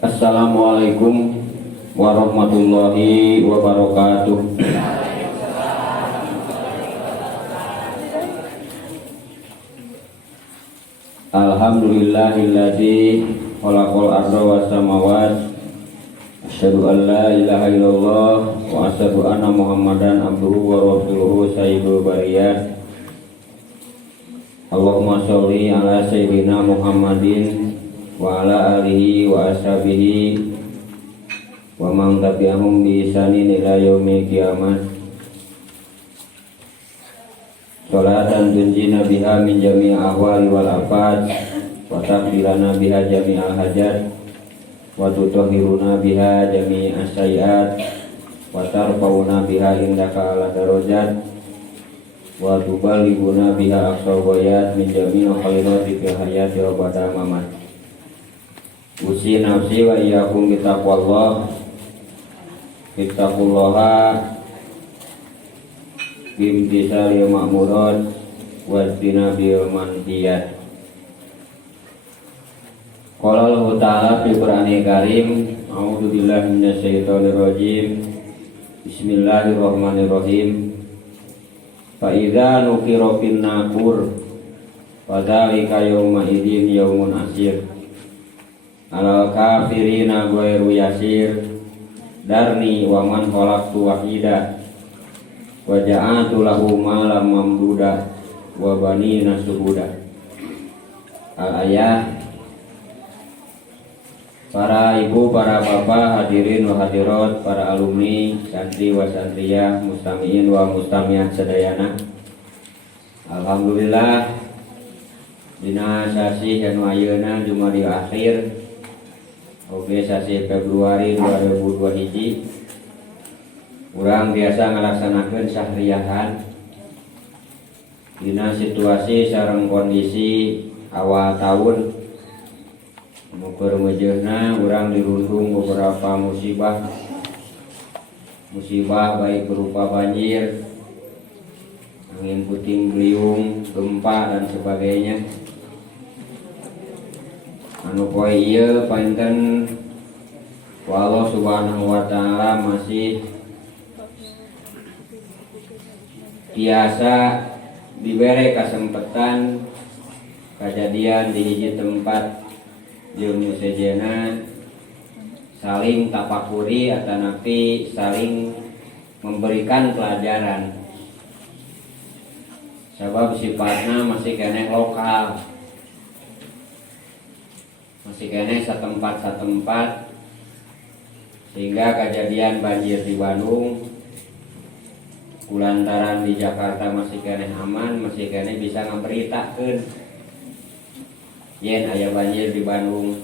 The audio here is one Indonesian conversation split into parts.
Assalamualaikum warahmatullahi wabarakatuh. Alhamdulillahilladzi khalaqal arda was samawat. Asyhadu an la ilaha illallah wa asyhadu anna Muhammadan abduhu wa rasuluhu sayyidul bariyat. Allahumma sholli ala sayyidina Muhammadin wa ala alihi wa ashabihi wa man tabi'ahum bi ihsanin ila yaumil qiyamah. Sholatan tunjina biha min jami'i ahwali wal afat wa taqdirana biha jami'al hajat wa tutahhiruna biha jami'as sayyi'at wa tarfa'una biha indaka ala darajat wa tuballighuna biha aqsal ghayat min jami'il khairati fil hayati wa ba'da mamat. Usi nafsi wa iyyakum bittaqwallah. Ittaqullaha bimtisali ma'murat wa tinabil manhiyat. Qala Allah Ta'ala fi Qur'anil Karim, a'udzu billahi minasyaitonir rajim. Bismillahirrahmanirrahim. Fa idza nuqira fin naqur fa dzalika yawma idzin yaumun asir. Alal kafirina ghairu yasir. Darni wa man khalaqtu wahida wa ja'altu lahu malam mamduda wa banina suhuda. Al-ayah. Para ibu, para bapak, hadirin wa hadirat, para alumni, santri wa santriyah, mustami'in wa mustamiyat sadayana. Alhamdulillah dina sasi anu ayeuna Jumadil akhir oge sasi Februari 2021 urang biasa ngalaksanakeun sahriyahan dina situasi sareng kondisi awal tahun. Mukur mejeuna urang dirundung beberapa musibah baik berupa banjir, angin puting beliung, gempa dan sebagainya. Anu poe ieu painten Allah Subhanahu wa taala masih biasa diberi kesempatan kejadian di hiji tempat jeung sejena saling tapakuri atau napi saling memberikan pelajaran. Sebab sifatnya masih kene lokal, masih kene satempat sehingga kejadian banjir di Bandung kulantaran di Jakarta masih kene aman, masih kene bisa ngamberitakeun yen aya banjir di Bandung.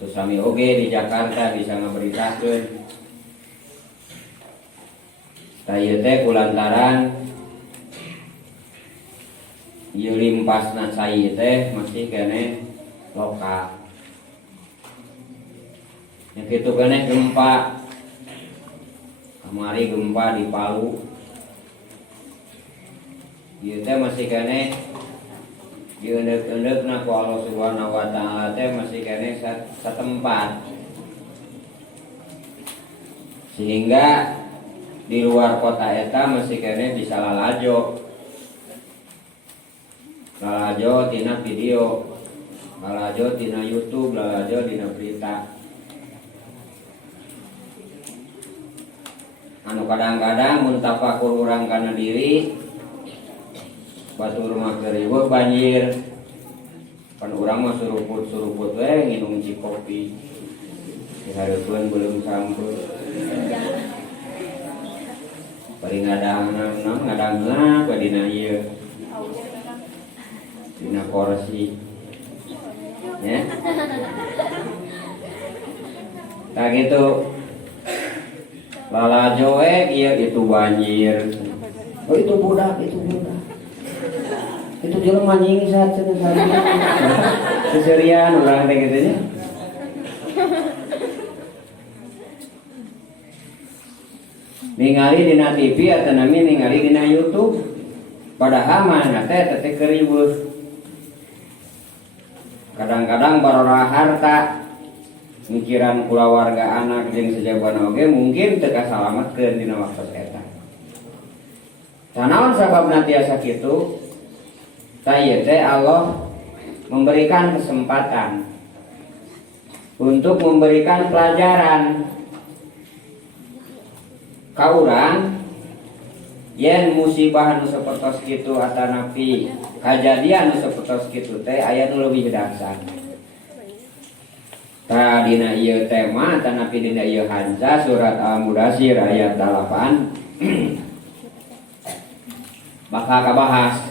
Terus kami oge di Jakarta bisa ngamberitakeun. Tah teh kulantaran ieu limpasna cai teh masih kene lokal. Yang kitu kene gempa. Kamari gempa di Palu. Ieu teh masih kene diundek-undekna ku Allah Subhanahu wa taala teh masih kene satempat. Sehingga di luar kota eta masih kene bisa lalajo tina video, lalajo tina YouTube, lalajo tina berita. Anu kadang-kadang mun tafakur urang kana diri batur mah keur banjir. Pan urang mah suruput we nginum kopi. Dihareupeun belum sampun. Bari ngadangna ka dina ieu. Dina kursi. Ya. Tah gitu. Lalajo we ieu itu banjir. Oh itu budak. Itu jelema nyingsat cenah sari. Seserian urang teh kitu nya. Ningali dina TV atau nami ningali dina YouTube. Padahal mana teh keur riweuh. Kadang-kadang barora harta mikiran kulawarga anak jeung sajabana oge mungkin teu kasalametkeun dina waktu eta. Tanaon sababna tiasa kitu? Tah teh Allah memberikan kesempatan untuk memberikan pelajaran ka urang yen musibah nu sapertos kitu atanapi kajadian nu sapertos kitu teh aya nu leuwih dahsyat. Tah dina ieu tema atanapi dina ieu hanca surat Al-Mudatsir ayat 8 bakal kabahas.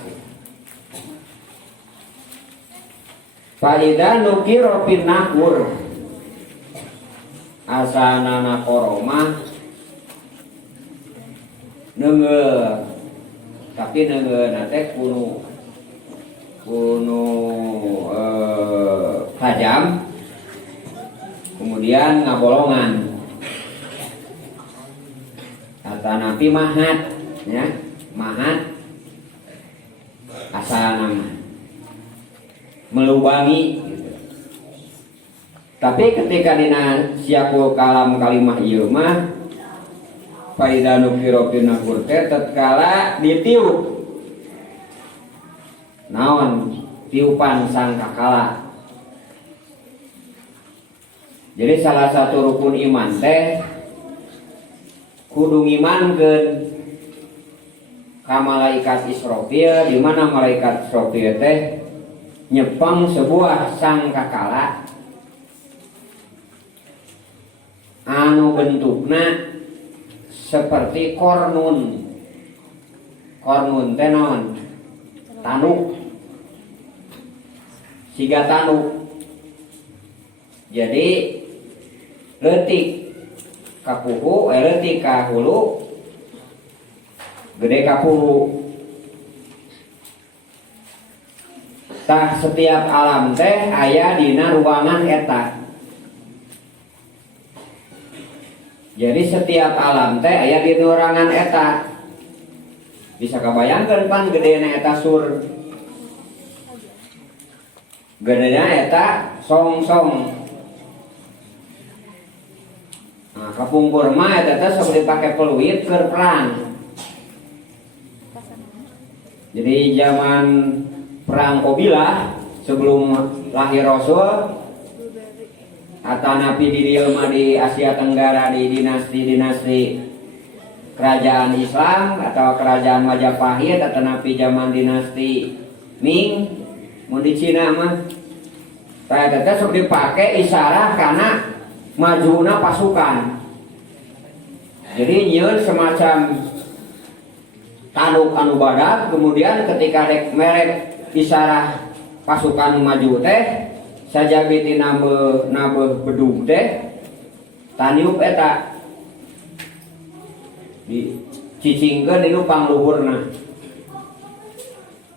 Faida nukiro fin nakur asanana koroma neungeul tapi neungeul nate kuno tajam kemudian ngabolongan atanapi mahat ya mahat asanana melubangi gitu. Tapi ketika dina siaku kalam kalimah ieu mah faida nukiro pin nakur teh tatkala ditiup naon tiupan sangkakala. Jadi salah satu rukun iman teh kudu ngimankeun ka malaikat Israfil, di mana malaikat Israfil teh nyepeng sebuah sangkakala anu bentukna seperti kornun. Kornun teh naon? Tanuk. Siga tanuk. Jadi leutik ka puhu, leutik ka hulu, gede ka puhu. Tah setiap alam teh aya dina ruangan eta. Jadi setiap alam teh aya dina ruangan eta. Bisa kabayangkeun pan gedena eta sur. Gedena eta song-song. Nah, kapungkur mah eta teh sok dipake peluit keur perang. Jadi zaman perang Qabilah sebelum lahir Rasul atau Nabi di Dilma di Asia Tenggara di dinasti kerajaan Islam atau kerajaan Majapahit atau Nabi zaman dinasti Ming mun di Cina mah saya teteh sok dipake isyarat karena majuna pasukan. Jadi nyieun semacam tanduk anu badak kemudian ketika dek merek isyarat pasukan maju teh sajabi ti nabe bedug teh taniup eta di cicingkeun dinu pangluhurna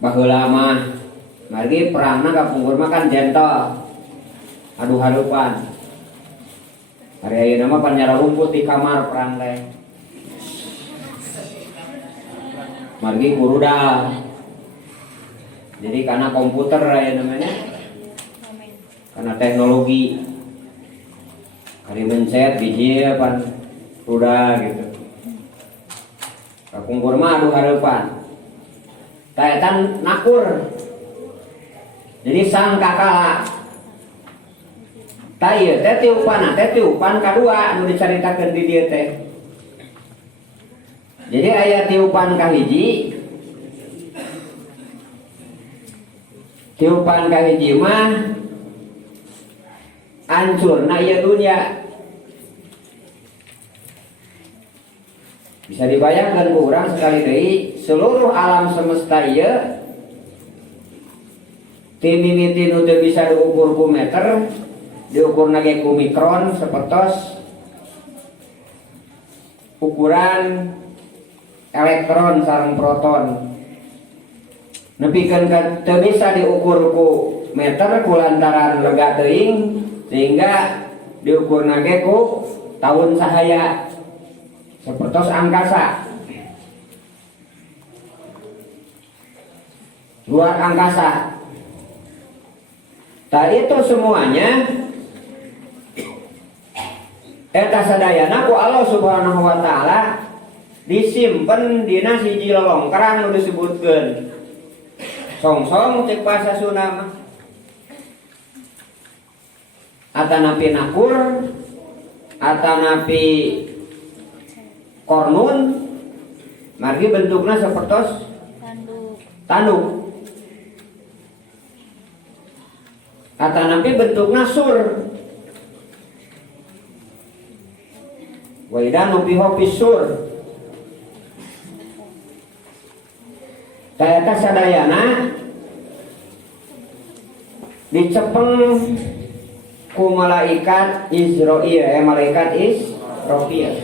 baheula mah margi perangna kapungkur mah kan gentle adu harupan hari ayeuna mah pan nyara rumput di kamar perang teh margi kurudal. Jadi karena komputer ya namanya, karena teknologi, kali mencet biji pan udah gitu. Kapungkur mah adu hareupan. Taetan nakur. Jadi sang kakala. Tah ieu teh tiupan kadua anu dicaritakeun di dieu teh. Jadi aya tiupan kahiji. Tiupan kahiji mah hancurna ieu dunya. Bisa dibayangkan ku urang sekali deui seluruh alam semesta ieu ti mimiti nu teu bisa diukur ku meter, diukur ge ku mikron sapertos ukuran elektron sareng proton. Nepikeun teu bisa diukur ku meter kulantaran lega teuing sehingga diukurna ge ku tahun sahaya sapertos angkasa. Luar angkasa. Tadi itu semuanya Eta sadayana ku Allah Subhanahu wa taala disimpen dina siji lolongkrang nu disebutkeun. Songsong cek bahasa Sunda mah. Atanapi nakur, atanapi kornun, margi bentukna sapertos tanduk. Atanapi bentukna sur. Wa idza nufiha fisur. Tayata sadayana dicepeng ku malaikat Israil, malaikat Israfil.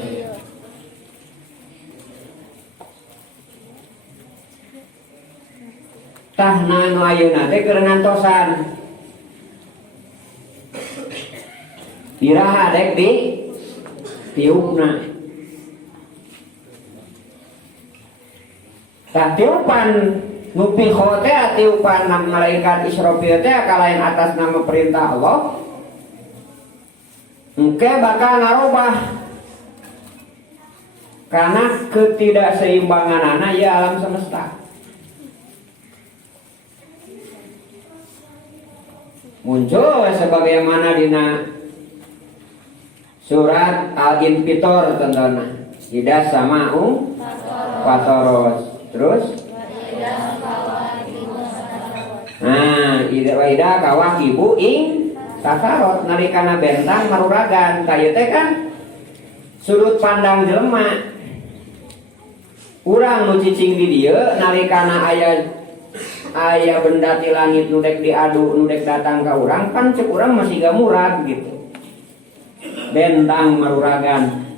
Tahna nu ayeuna teh keur ngantosan. Iraha dek di tiupna. Tah tiupan nu piho teh tiupan malaikat Israfil teh kalain atas nama perintah Allah. Engke bakal ngarobah karena ketidakseimbanganana ya alam semesta. Muncul sebagaimana dina surat Al-Infitor tentunya. Ida sama'u fatoros. Terus ida kawakibu ing sakarot nalikana bentang maruragan. Kayu teh kan sudut pandang jelema. Urang nu cicing di dieu nalikana aya benda di langit nu dek diadu nu dek datang ka urang kan cek urang masih gak murad gitu. Bentang maruragan.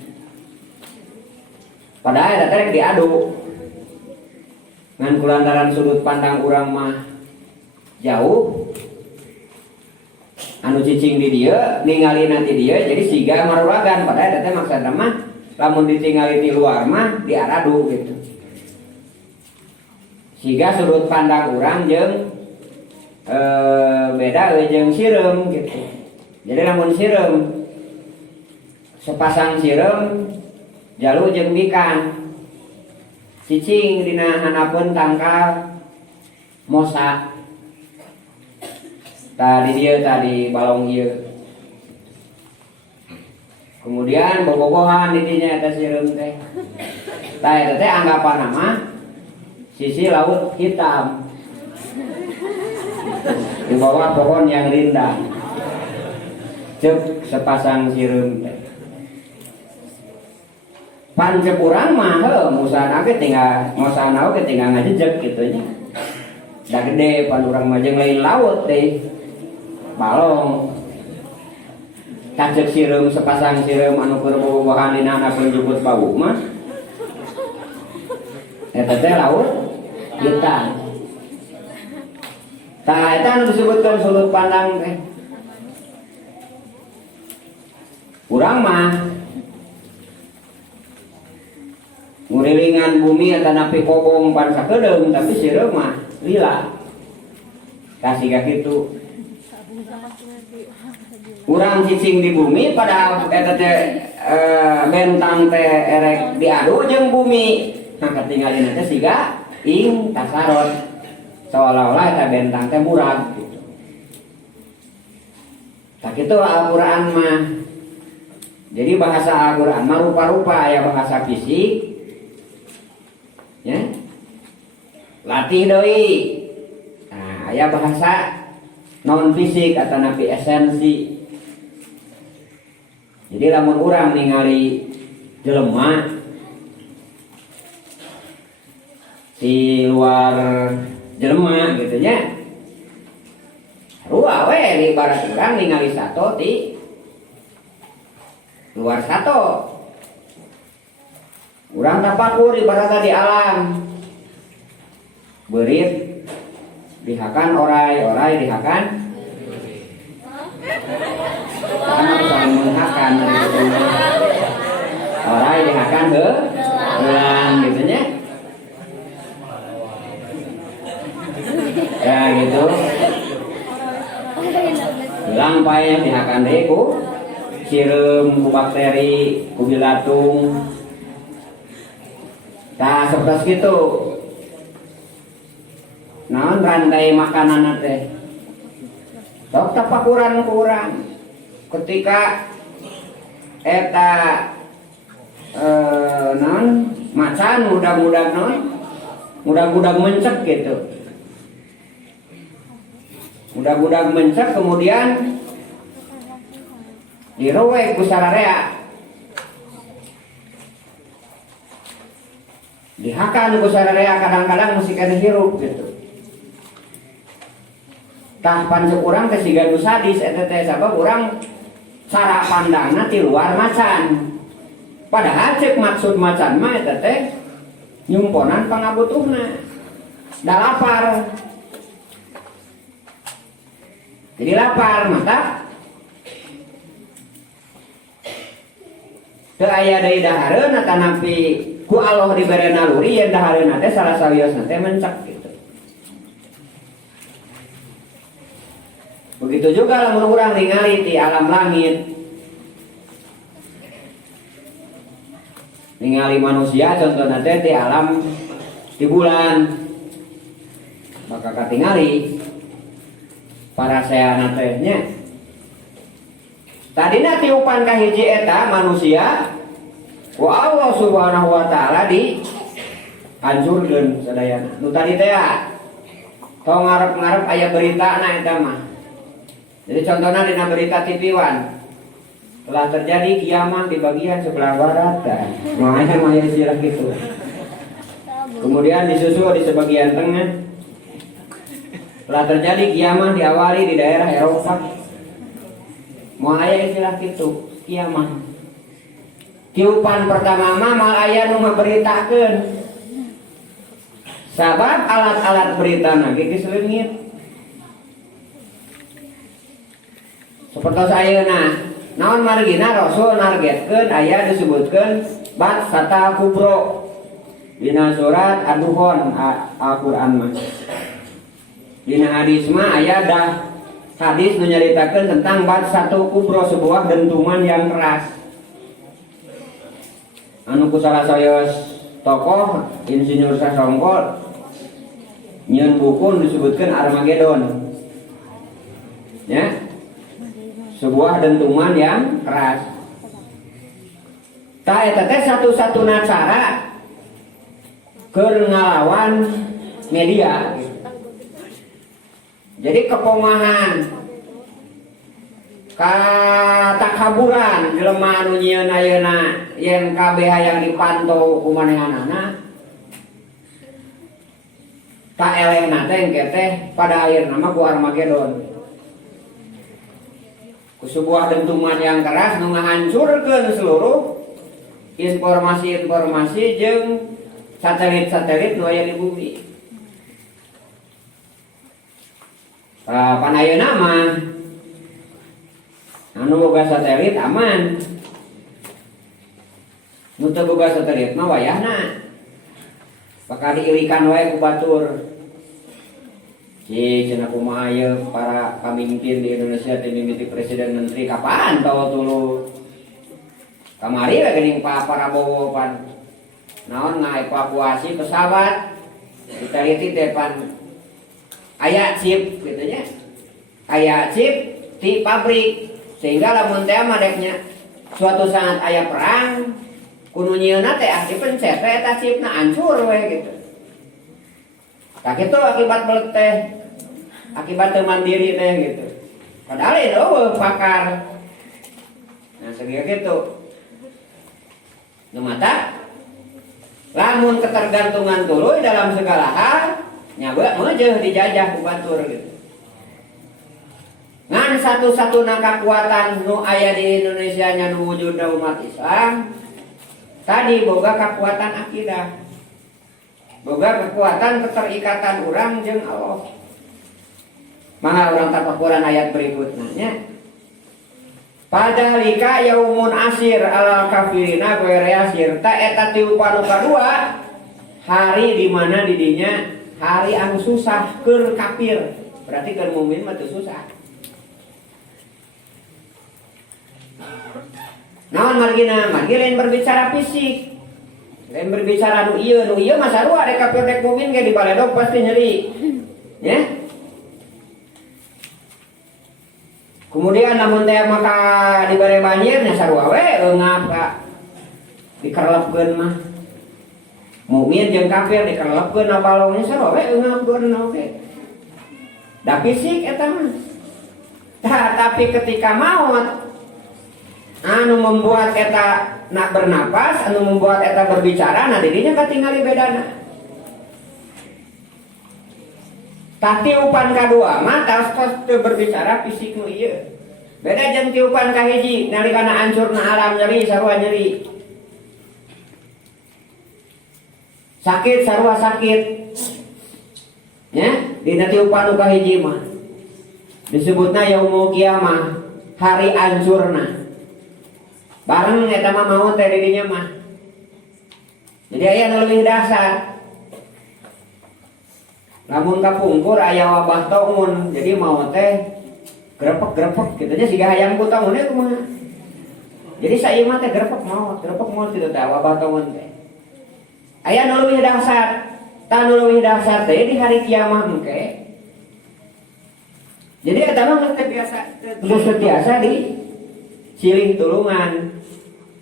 Padahal eta rek diadu. Ngan kulantaran sudut pandang urang mah jauh. Anu cicing di dieu ningali nanti dia jadi siga maruragan. Padahal eta teh maksudna mah lamun ditingali di luar mah diaradu gitu. Siga sudut pandang urang jeung beda jeung sireum gitu. Jadi lamun sireum sepasang sireum jalu jeung bikan cicing dina hanapeun tangkal mosa tadi dia tadi balong ieu kemudian bobogohan di dinya eta sireum teh tah eta teh anggapan nama sisi laut hitam di bawah pohon yang rindang cek sepasang sireum teh pancep urang mah musana ge tinggal ngosana ge tinggal ngajejeg kitu nya. Da gede pan urang mah jeung lain laut teh. Balong. Kacek sireum sepasang sireum anu keur bobogohan dina hanapeun juput bau mah. Eta teh laut hitam. Tah eta anu disebutkeun sudut pandang teh. Urang mah ngurilingan bumi atanapi kobong pan sakedeung tapi sireum mah lila. Kasih ka kitu. Urang cicing di bumi padahal eta teh bentang teh erek diadu jeung bumi. Nah katingalina teh siga ing tasarot. Seolah-olah eta bentang teh murag gitu. Tak kitu Al-Qur'an mah. Jadi bahasa Al-Qur'an mah rupa-rupa aya bahasa fisik. Ya, latih doi. Nah, aya bahasa non fisik atau napi esensi. Jadi lamun urang ningali jelema di luar jelema gitu nya. Rua we di barat urang ningali sato di luar sato. Urang tapakur ibaratna di alam. Beurit dihakan orai dihakan. Karena saling menghakan orai dihakan heulang gitu nya. Ya gitu. Heulang pae dihakan deui ku sireum ku bakteri ku bilatung. Tah seperti kitu. Naon rantai makanan teh. Sok tapakuran ku urang. Ketika eta naon macan mudah-mudah naon mudah-mudah mencek gitu. Mudah-mudah mencek kemudian diroek ku sararea. Dihakan ku sararea kadang-kadang mesti kana hirup gitu. Tah pancuk urang teh siga nu sadis eta teh sabab urang cara pandangna ti luar macan. Padahal cek maksud macan mah eta teh nyumponan pangabutuhna. Da lapar. Jadi lapar mata teu aya deui dahareun eta napi ku Allah dibere naluri yen dahareun teh salah sawiosna teh mencek gitu. Begitu juga lamun urang ningali di alam langit. Ningali manusia contohna teh di alam di bulan. Maka katingali para seana teh nya. Tadina tiupan ka hiji eta manusia ku Allah Subhanahu wa taala di hancurkeun sadayana. Nu tadi teh tong ngarep-ngarep aya beritana eta mah. Jadi contohnya dina berita TV-1 telah terjadi kiamat di bagian sebelah barat dan maya istilah gitu. Kemudian disusul di sebagian tengah telah terjadi kiamat diawali di daerah Eropa. Maya istilah gitu kiamat. Tiupan pertama mah mal aya nu memberitakeun. Sabab alat-alat beritana ge geus leungit. Seperti sayeuna, naon margina Rasul nargetkeun aya disebutkeun bat sata kubro dina surat Ad-Duhan Al-Qur'an mah. Dina hadis mah aya dah hadis nu nyaritakeun tentang bat satu kubro sebuah dentuman yang keras. Anu ku salah sayos tokoh insinyur sasongkol nyieun buku disebutkeun Armageddon. Ya. Sebuah dentuman yang keras. Ta eta teh satu-satuna cara keur ngalawan media. Jadi kepomahan katakaburan jelema anu nyieun ayeuna yen kabeh hayang dipantau ku manehanana. Ta elehna teh engke teh pada akhirna mah ku Armageddon. Sebuah dentuman yang keras nu ngahancurkeun seluruh informasi-informasi jeung satelit-satelit nu aya di bumi. Pan ayeuna mah anu boga satelit aman. Nu teu boga satelit mah wayahna bakal diilikan wae ku batur. Cenah kumaha ieu para pamimpin di Indonesia teh mimiti presiden menteri kapan tahu tulu kamari we geuning Pak Prabowo pan naon ngaevakuasi pesawat diteliti teh pan aya chip kitu nya aya chip di pabrik sehingga lamun teh madeknya suatu saat aya perang kudu nyieunna teh dipencet teh eta chipna hancur we gitu. Tak kitu akibat belet teh akibat mandiri teh gitu. Padahal itu pakar. Nah segitu gitu. Nu mata lamun ketergantungan tuluy dalam segala hal nyawa meujeuh dijajah ku batur gitu. Ngan satu-satuna kekuatan nu aya di Indonesia nya nu wujudna umat Islam tadi boga kekuatan akidah. Boga kekuatan keterikatan urang jeung Allah. Mangga urang tapakuran ayat berikutnya. Padalika yaumun asir ala kafirina goere asir. Ta eta tiupan nu kadua hari di mana didinya hari anu susah keur kafir. Berarti keur mukmin mah teu susah. Naon margina? Margi lain berbicara fisik. Lain berbicara nu ieu mah sarua dek kapir dek mungkin ge di baledog pasti nyeri. Ya. Kemudian namun teh maka dibere banjir nya sarua we eungap ka dikerelepkeun mah. Mukmin jeung kafir dikerelepkeun balongnya sarua we eungap duana oge. Da fisik eta mah. Tapi ketika maut anu membuat eta nak bernapas, anu membuat eta berbicara, nah didinya katingali bedana. Tah tiupan kadua mah tos teu berbicara fisik nu ieu. Beda jeung tiupan kahiji nalikana ancurna alam nyeri sarua nyeri. Sakit sarua sakit. Ya, dina tiupan nu kahiji mah disebutna yaumul kiamah, hari ancurna. Bareng eta mah maut teh didinya mah. Jadi aya nu leuwih dasar. Lamun kapungkur aya wabah taun, jadi maut teh grepek kitu nya siga hayam ku taun teh kumaha. Jadi saeuy mah teh grepek maut kitu teh wabah taun teh. Aya nu leuwih dasar. Tah nu leuwih dasar teh di hari kiamah engke. Jadi eta mah geus biasa di silih tulungan,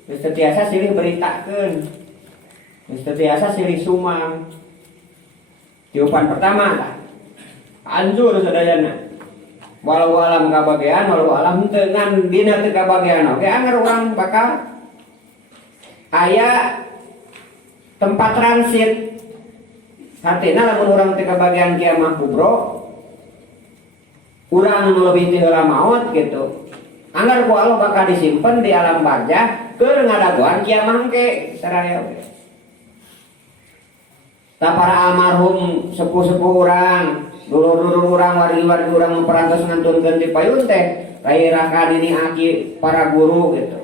geus biasa silih beritakeun, geus biasa silih sumang. Tiupan pertama tah anjur sadayana. Walau alam kabagean, walau alam teu ngan dina teu kabagean oge anger urang bakal aya tempat transit. Hatina lamun urang teu kabagean kiamah kubro, urang nu leuwih ti heula maot gitu. Anggar ku Allah bakal disimpen di alam barzah keur ngadagoan kiamah engke saraya we. Tah para almarhum sepuh-sepuh urang, dulur-dulur urang, wargi-wargi urang memperantos ngantunkeun ti payun teh, rairakan ini aki para guru gitu.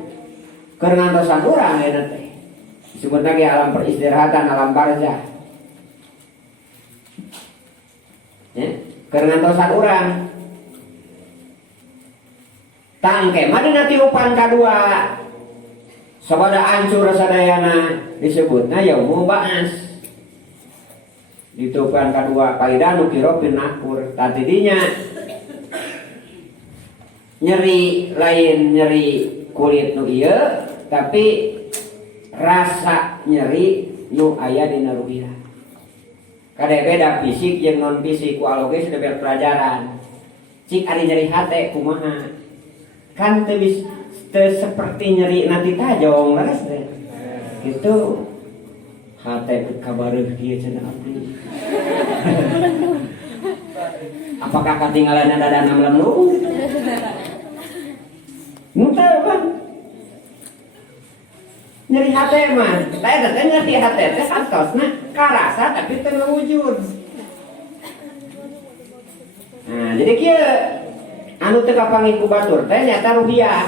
Keur ngantosan urang eta teh. Disebutna ge alam peristirahatan, alam barzah. Ya, keur ngantosan urang. Tangke madina tiupan kadua sabada ancur sadayana disebutna yaumul ba'ats. Ditiupan kadua kaidah nu kira pinakur tadinya nyeri lain nyeri kulit nu ieu tapi rasa nyeri nu aya dina ruhiah. Kade beda fisik jeung non fisik ku aloge sudah berpelajaran. Cik ari nyeri hate kumaha? Kan teu seperti nyeri nanti tajong laras teh. Gitu. Hate kabareuh kieu cenah abdi. Apakah ketinggalan dadana melenung? Nu teu kan. Nyeri hate mah, teh nyeri hate teh santosna karasa tapi teu ngawujud. Nah, jadi kieu anu teu kapanggih ku batur teh nyata ruhiah.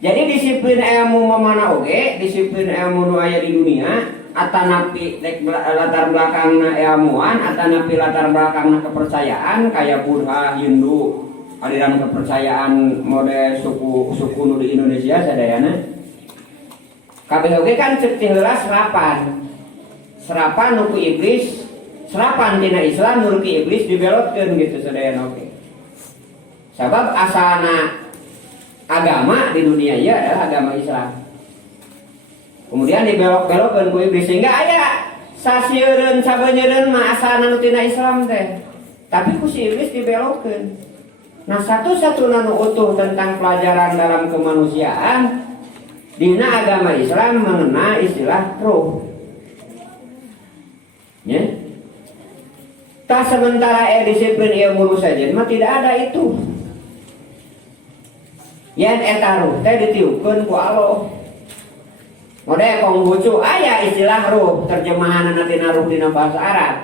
Jadi disiplin ilmu mamana oge, disiplin ilmu nu aya di dunia, atanapi latar belakangna ilmuwan, atanapi latar belakangna kepercayaan kaya Buddha, Hindu, aliran kepercayaan mode suku nu di Indonesia sadayana. Kabeh oge kan ceuk ti heula serapan nu ku iblis, serapan tina Islam nu ku iblis dibelotkeun gitu sadayana oge. Sabab asalna agama di dunia ieu adalah agama Islam. Kemudian dibelok-belokkeun ku iblis sehingga aya sasieun sabeunyeun mah asalna nu tina Islam teh. Tapi ku si iblis dibelokkeun. Nah, satu-satunya nu utuh tentang pelajaran dalam kemanusiaan dina agama Islam mengenai istilah ruh. Ya. Tak sementara disiplin ilmu saja mah tidak ada itu. Yen eta ruh teh ditiupkeun ku Allah. Mode Konghucu aya istilah ruh, terjemahanna tina ruh dina bahasa Arab.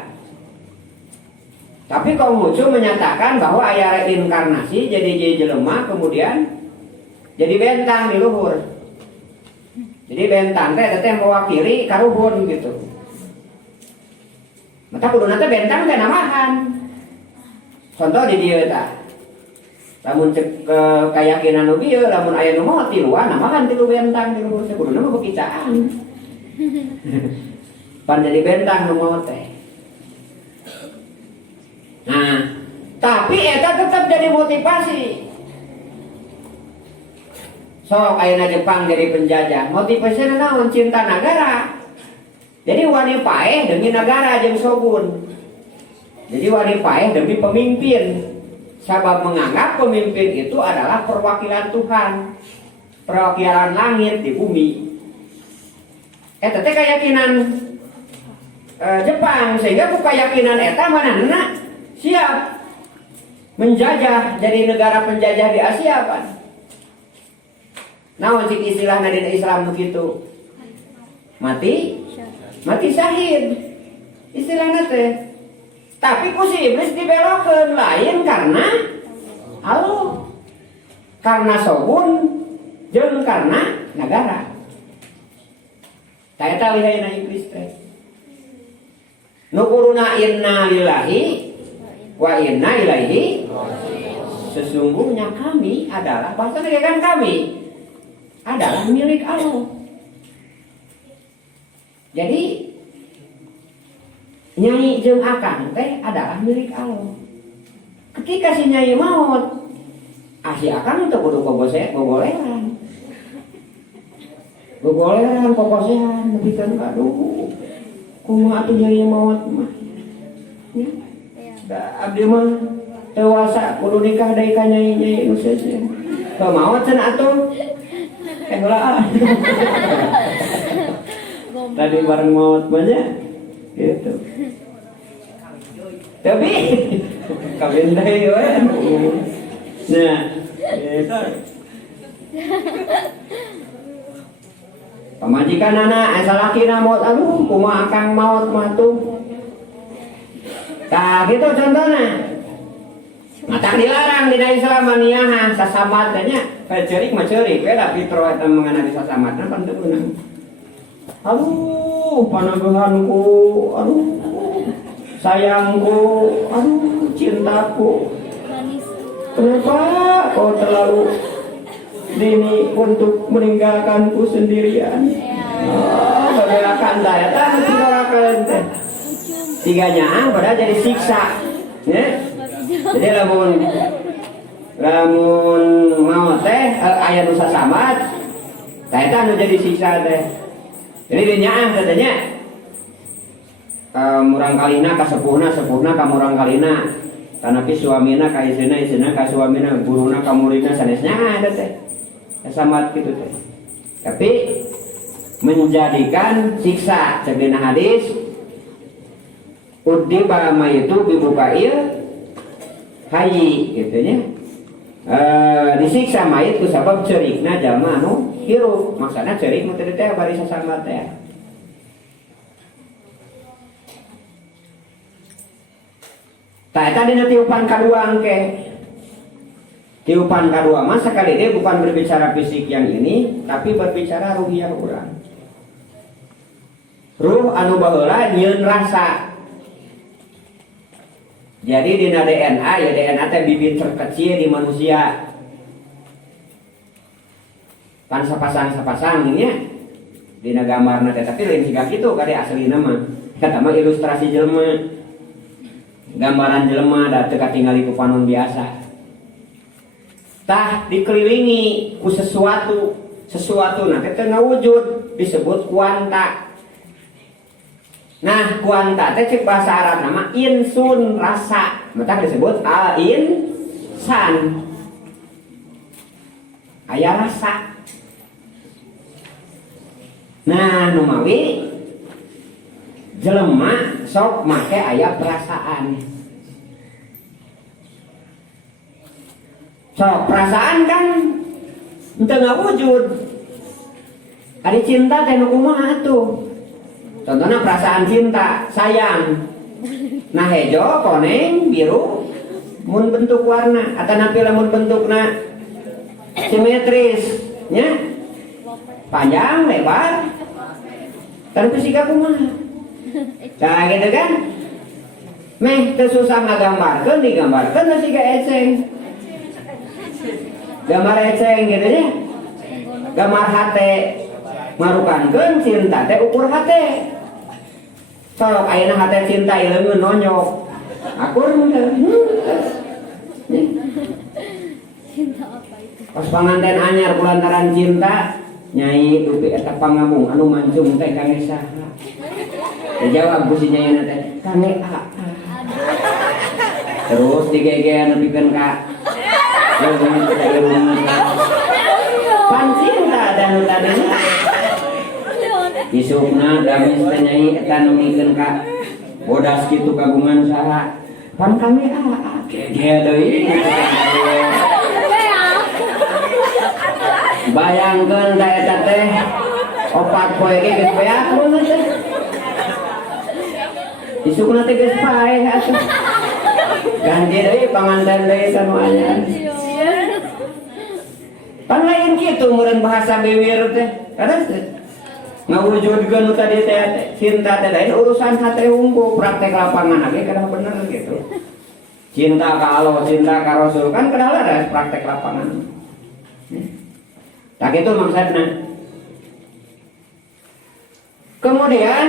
Tapi Konghucu menyatakan bahwa aya reinkarnasi jadi jelema kemudian jadi bentang di luhur. Jadi bentang teh mewakili karuhun gitu. Mata kuduna teh bentang teh namahan. Contoh di dieu tah. Lamun cek keyakinan nu bieu lamun aya nu maot tiluan namahan tilu bentang di luhur teh kuduna mah bekicaan. Pan jadi bentang nu maot teh. Nah, tapi eta tetap jadi motivasi. Sok ayeuna Jepang jadi penjajah, motivasinya naon? Cinta negara. Jadi wani paeh demi negara jeung shogun. Jadi wani paeh demi pemimpin. Sabab menganggap pemimpin itu adalah perwakilan Tuhan, perwakilan langit di bumi. Eta teh keyakinan Jepang, sehingga ku keyakinan eta manehna siap menjajah, jadi negara penjajah di Asia pan. Naon cik istilahna dina Islam begitu? Mati syahid. Istilahna teh. Tapi ku si iblis dibelokeun lain karena Allah. Karena shogun jeung karena negara. Ta eta lihaina iblis teh. Nu kuruna inna lillahi wa inna ilaihi. Sesungguhnya kami adalah, bahasanya kan kami adalah milik Allah. Jadi Nyai jeung Akang teh adalah milik Allah. Ketika si Nyai maut, si Akang itu kudu gogoleran. Gogoleran kokosehan nepikeun aduh. Kumaha atuh Nyai maut mah. Ya. Da abdi mah dewasa kudu nikah deui ka Nyai nu seuseuh. Teu maot cenah atuh. Heula. Tadi bareng maut banyak gitu. Tapi kawin deui we. Nah, gitu. Pamajikan anak asa lakina maut, aduh kumaha akang maut mah tuh. Tah gitu contohna. Matak dilarang dina Islam niahan sasamad nya. Ceurik mah ceurik we da fitro eta mengenai sasamadna pan teu beunang. Aduh panagehanku, aduh sayangku, aduh cintaku. Kenapa kau terlalu dini untuk meninggalkanku sendirian? Bagaimana saya tak meninggalkan teh. Tiganya pada jadi siksa, ya. Jadi lamun mau teh aya nu sasamad, tah eta nu jadi siksa teh. Jadi dinyaah katanya murang kalina ka sepuhna, sepuhna ka murang kalina, tanapi suamina ka iseuna, iseuna ka suamina, guruna ka muridna sanesnya ada teh. Sasamad kitu teh. Tapi menjadikan siksa cek dina hadis uddiba maytu bibukail hayy gitu nya. Disiksa mayit ku sabab ceurikna jalma anu hirup. Maksudna ceurik mah teh bari sasamad teh. Tah eta dina tiupan kadua engke. Tiupan kadua mah sakali dia bukan berbicara fisik yang ini, tapi berbicara ruhiyah urang. Ruh anu baheula nyieun rasa. Jadi dina DNA ya DNA teh bibit terkecil di manusia. Kan sapasang ini ya. Dina gambarna teh tapi lain siga kitu kade aslina mah. Eta mah ilustrasi jelema. Gambaran jelema da teu katingali ku panon biasa. Tah dikelilingi ku sesuatu nah teh ngawujud disebut kuanta. Nah, kuanta teh cek bahasa Arab nama insun rasa, maka disebut al-insan. Aya rasa. Nah, nu mawi jelema sok make aya perasaan. Sok perasaan kan henteu ngawujud. Ari cinta teh nu kumaha atuh? Contohnya perasaan cinta, sayang. Nah hejo, koneng, biru, mun bentuk warna, atau nampil mun bentukna simetris, nya, panjang, lebar, dan fisika kumaha. Nah gitu kan? Meh, tersusah ngagambarkeun, digambarkeun masih gak eceng. gambar eceng gitu ya. Gambar hate marukankeun cinta teh ukur hate. Sok ayeuna hate cinta ileungeun nonyok. Akur meureun. Pas panganten anyar kulantaran cinta Nyai dupi eta pangabung anu mancung teh kangge saha? Dijawab ku si Nyai teh kangge A. Terus digegean nepikeun ka pan cinta dan tadinya isukna damis teh Nyai eta nu mikeun ka bodas kitu kagungan saha? Pan kangge A. Gege deui. Bayangkeun da eta teh 4 poe ge geus beak mun teh. Isukna teh geus paeh atuh. Ganti deui panganten deui sanu anyar. Pan lain kitu meureun bahasa bibir teh. Kadas teh. Ngawujudkeun nu tadi teh cinta teh lain urusan hate unggul praktek lapangan ge kada bener gitu. Cinta ka Allah, cinta ka Rasul kan kada laras praktek lapangan. Tak itu maksudnya. Kemudian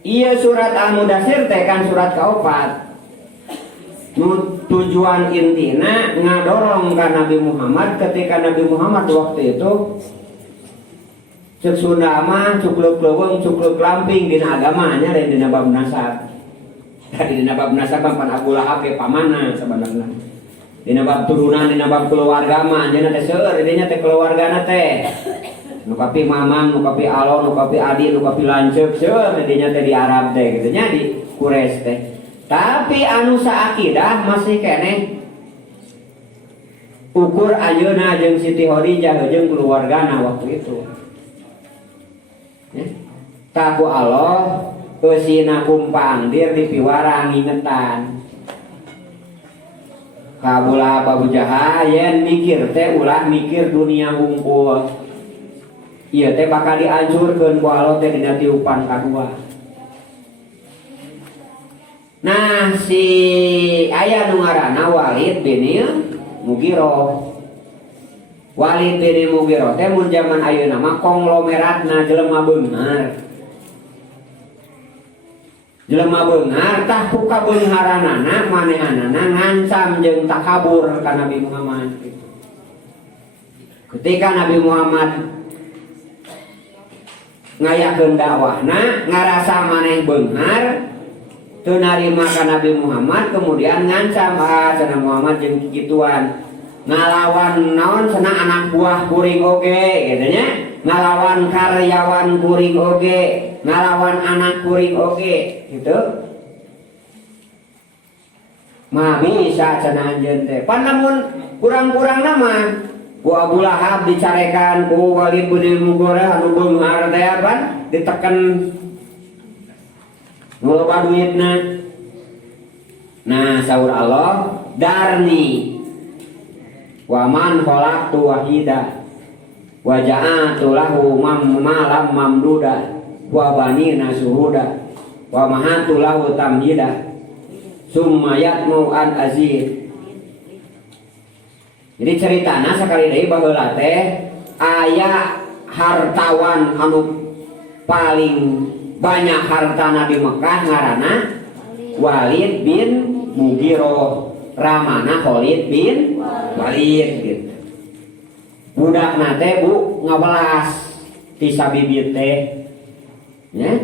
iya surat Al-Mudaththir teh kan surat kaopat. Tujuan intina ngadorong ka Nabi Muhammad ketika Nabi Muhammad waktu itu cek Sunda mah cukluk leuweung cukluk lamping dina agamanya dan dina bab nasab. Tadi dina bab nasab pan Abu Lahab pamanna sabenerna. Dina bab turunan dina bab keluarga mah anjeunna teh seueur dinya teh keluargana teh. Nu kapi mamang, nu kapi alon, nu kapi adi, nu kapi lanceuk seueur dinya teh di Arab teh kitu nya di Quraisy teh. Tapi anu saakidah masih keneh ukur ayeuna jeung Siti Khadijah jeung keluargana waktu itu. Taku Allah eusina kumpang dir di piwara ngingetan. Kabulah Abu Jahal yen mikir teh ulah mikir dunia hungkul. Ieu teh bakal dihancurkeun ku Allah teh dina tiupan kadua. Nah si aya nu ngaranna Walid bin Mughirah. Walid bin Mughirah teh mun zaman ayeuna mah konglomeratna jelema beunghar. Jelema beunghar tah ku kabeungharanana manehanana ngancam jeung takabur ka Nabi Muhammad. Ketika Nabi Muhammad ngayakeun dakwahna ngarasa maneh beunghar teu narima ka Nabi Muhammad kemudian ngancam cenah Muhammad jeung kikituan ngalawan naon cenah anak buah kuring oge gitu nya, ngalawan karyawan kuring oge, ngalawan anak kuring oge gitu. Mah bisa cenah anjeun teh. Pan lamun kurang-kurang nama ku Abu Lahab dicarekan ku Walid bin Mughirah anu beunghar teh pan diteken loba duitna. Nah saur Allah darni wa man khalaqtu wahida wa ja'altu lahu malam mamduda wa banina suhuda wa mahantu lahu tamhida summa yatmu an azid. Jadi ceritana sakali deui baheula teh aya hartawan anu paling banyak hartana di Mekah ngaranna Walid bin Mughirah, ramana Khalid bin Walid gitu. Budakna teh bu ngawelas ti sabibit teh nya.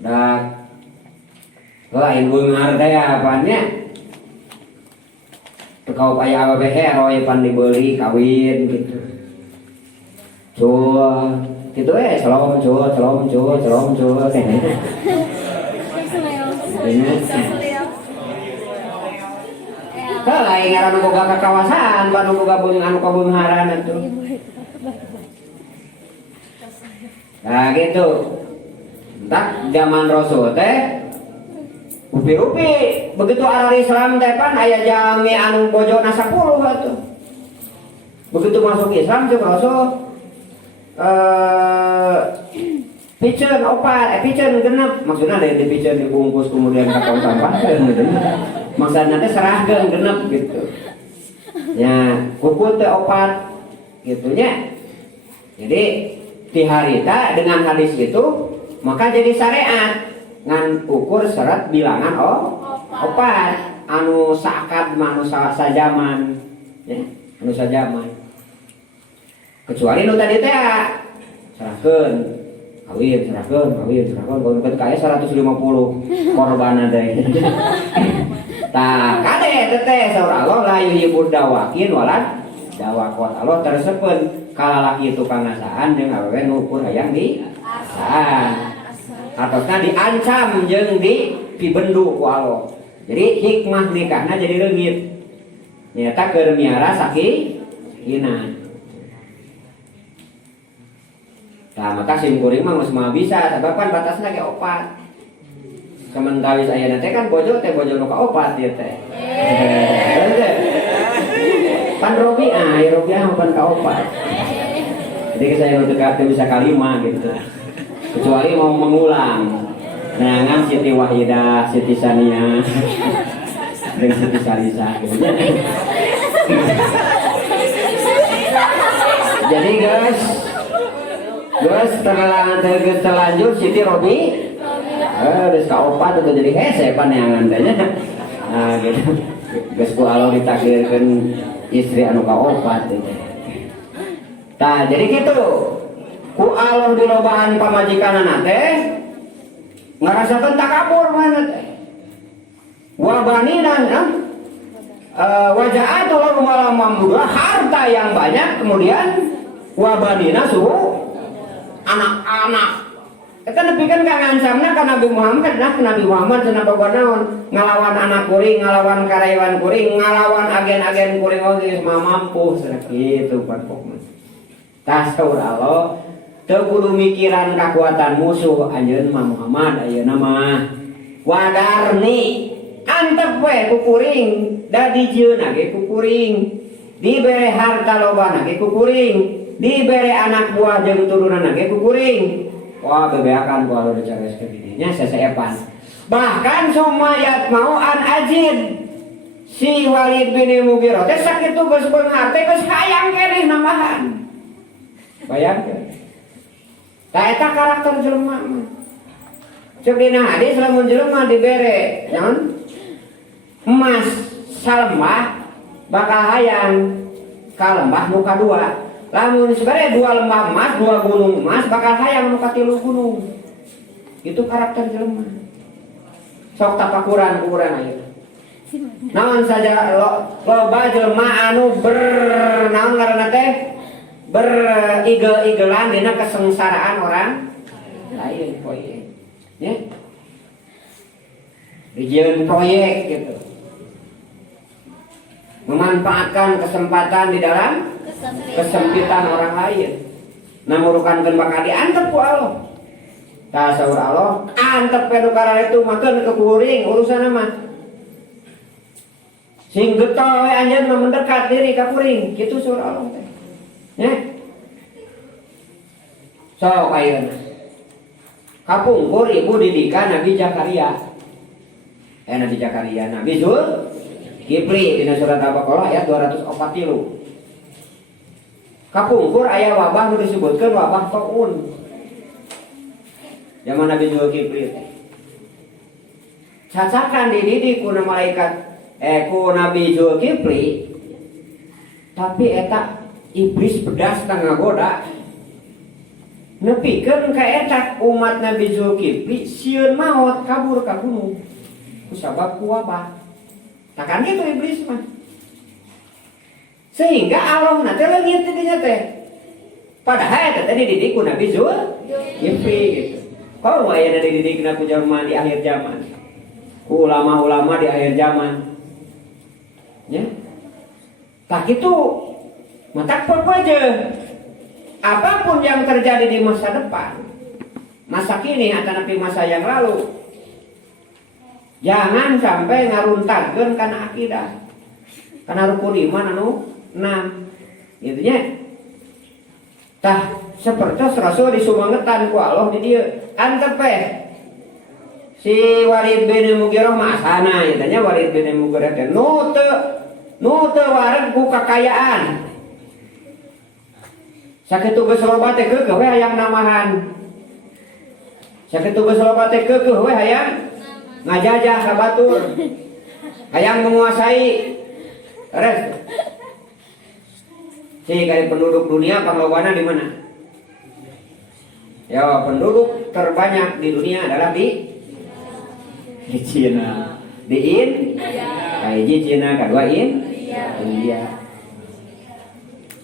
Da lain beunghar teh apanya? Tekau aya awewe heroy pan dibeli kawin gitu. Cua gitu salam cua lain ngaran boga kakawasan ban boga beung anu kabeungharan atuh. Nah gitu. Tak zaman Rasul teh upi-upi begitu arah Islam teh pan aya jami anu bojona 10 atuh. Begitu masuk Islam jeung Rasul piceun opat, piceun genep maksudna lain dipikeun dibungkus kemudian ka tong sampah gitu. maksudnya teh serahkeun genep gitu. Ya, kuku teh opat gitu nya. Jadi ti harita dengan hadis itu maka jadi syariat ngan ukur syarat bilangan opat anu saakad anu sajaman ya, anu sajaman. Kecuali nu tadi teh serahkeun kawin kalau kaya 150 korban ada. Tah kade teteh saur Allah la yuhibbu dawakin walad dawakot. Allah tersepen kalalaki tukang nasaan jeung awewe nu ukur hayang di asaan. Atosna diancam jeung dibendu ku Allah. Jadi hikmah nikahna jadi reungit. Nyata keur miara sakinah. Nah, maka sim kuring mah geus mah bisa, sabab kan batasna ge opat. Kementawis ayeuna teh kan bojo nu ka opat ieu teh. Pan Robiah pan ka opat. Jadi saya nu dekat bisa kalima gitu. Kecuali mau mengulang. Nangan Siti Wahidah, Siti Sania, dan Siti Salisa. Jadi guys terlanjur Siti Robi terus ka opat itu jadi hese paneangan teh nya. Nah gitu. Geus ku Allah ditakdirkeun istri anu ka opat gitu. Tah jadi gitu. Ku Allah di lobaan pamajikanana teh ngarasakeun takabur mana teh. Wa banina waja'atul malam mamdudah, harta yang banyak, kemudian wa banina suruh anak-anak. Kita nepikeun ka ngancamna ka Nabi Muhammad, Nabi Muhammad cenah boga naon ngalawan anak kuring, ngalawan karyawan kuring, ngalawan agen-agen kuring geus mampu cenah kitu pokokna. Tas saur Allah teu kudu mikiran kakuatan musuh anjeun mah Muhammad ayeuna mah wadarni antep we ku kuring da dijieuna ge ku kuring dibere harta lobana ge ku kuring dibere anak buah jeung turunanna ge ku kuring. Wah bebeakan ku anu dicareskeun didinya seseepan. Bahkan sumayat mau an ajid si Walid bin Mughirah teh sakitu geus beunghar teh geus hayang keneh nambahan. Bayangkeun. Tah eta karakter jelema mah. Ceuk dina hadis lamun jelema dibere naon? Emas salembah bakal hayang ka lembah nu kadua. Lamun sebenarnya 2 lembah emas, 2 gunung emas bakal hayang nu ka 3 gunung. Itu karakter jelema. Sok tapakuran ukuran ayeuna. Naon saja loba jelema anu naon ngaranna teh berigel-igelan dina kesengsaraan orang lain poe. Ya. Dijieun proyek gitu. Memanfaatkan kesempatan di dalam kesempitan orang lain. Namurukankeun bakal diantep ku Allah. Tah saur Allah, antep pe nu karana itu makeun ke kuring urusanna mah. Sing getol we anjeun mah mendekat diri ka kuring, kitu saur Allah teh. Nya. Sok ayeuna. Kapungkur ibu didikan Nabi Zakaria. Nabi Zakaria, Nabi Zulkifli dina surat Al-Baqarah ayat 243. Kapungkur aya wabah nu disebutkeun wabah taun. Zaman Nabi Zulkifli teh. Cacakan dididik ku malaikat ku Nabi Zulkifli. Tapi eta iblis pedas tengah goda. Nepikeun ka eta umat Nabi Zulkifli sieun maot kabur ka gunung. Kusabab ku wabah. Takkan gitu iblis mah. Sehingga Allah nanti leungit didinya teh. Padahal eta teh dididik ku Nabi Zulkifli gitu. Kalau aya dididik ku jalma di akhir zaman. Ku ulama-ulama di akhir zaman. Ya. Tak kitu matak aja. Apapun yang terjadi di masa depan, masa kini atau napi masa yang lalu, jangan sampai ngaruntarkeun kana akidah, kana rukun iman anu 6. Gitu nya. Tah sapertos Rasul disumangetan ku Allah di dieu antep si Walid bin Mughirah mah asana ya tanya Walid bin Mughirah teh nu teu wareg ku kakayaan. Sakitu geus loba teh keukeuh we hayang namahan. Sakitu geus loba teh keukeuh we hayang ngajajah ka batur. Hayang menguasai. Res. Si kali penduduk dunia panglobana di mana? Ya, penduduk terbanyak di dunia adalah di Cina. Di Cina, kedua India.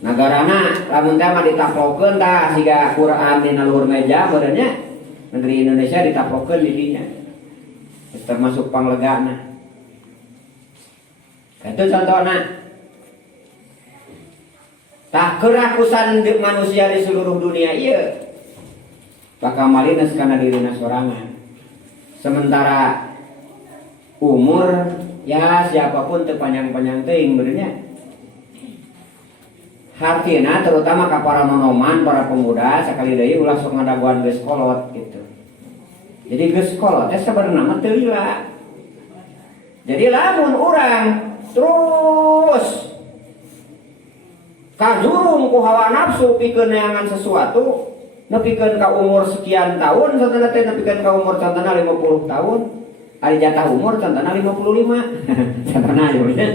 Nagarana lamun teh mah ditaplokeun tah siga Quran dina luhur meja badannya. Negeri Indonesia ditaplokeun di dinya. Termasuk panglegana. Itu contohna. Tak kerakusan manusia di seluruh dunia iya bakal malines karena dirina sorangan. Sementara umur ya siapapun teu panjang-panjang teuing benernya. Hartina terutama ka para nonoman, para pemuda sakali deui ulah sok ngadaguan geus kolot gitu. Jadi geus kolot teh sabenerna mah teu lila. Jadi lamun urang terus kajurung ku hawa nafsu pikeun neangan sesuatu nepikeun ka umur sekian tahun contohna teh nepikeun ka umur contohna 50 tahun ari jatah umur contohna 55 contohna ya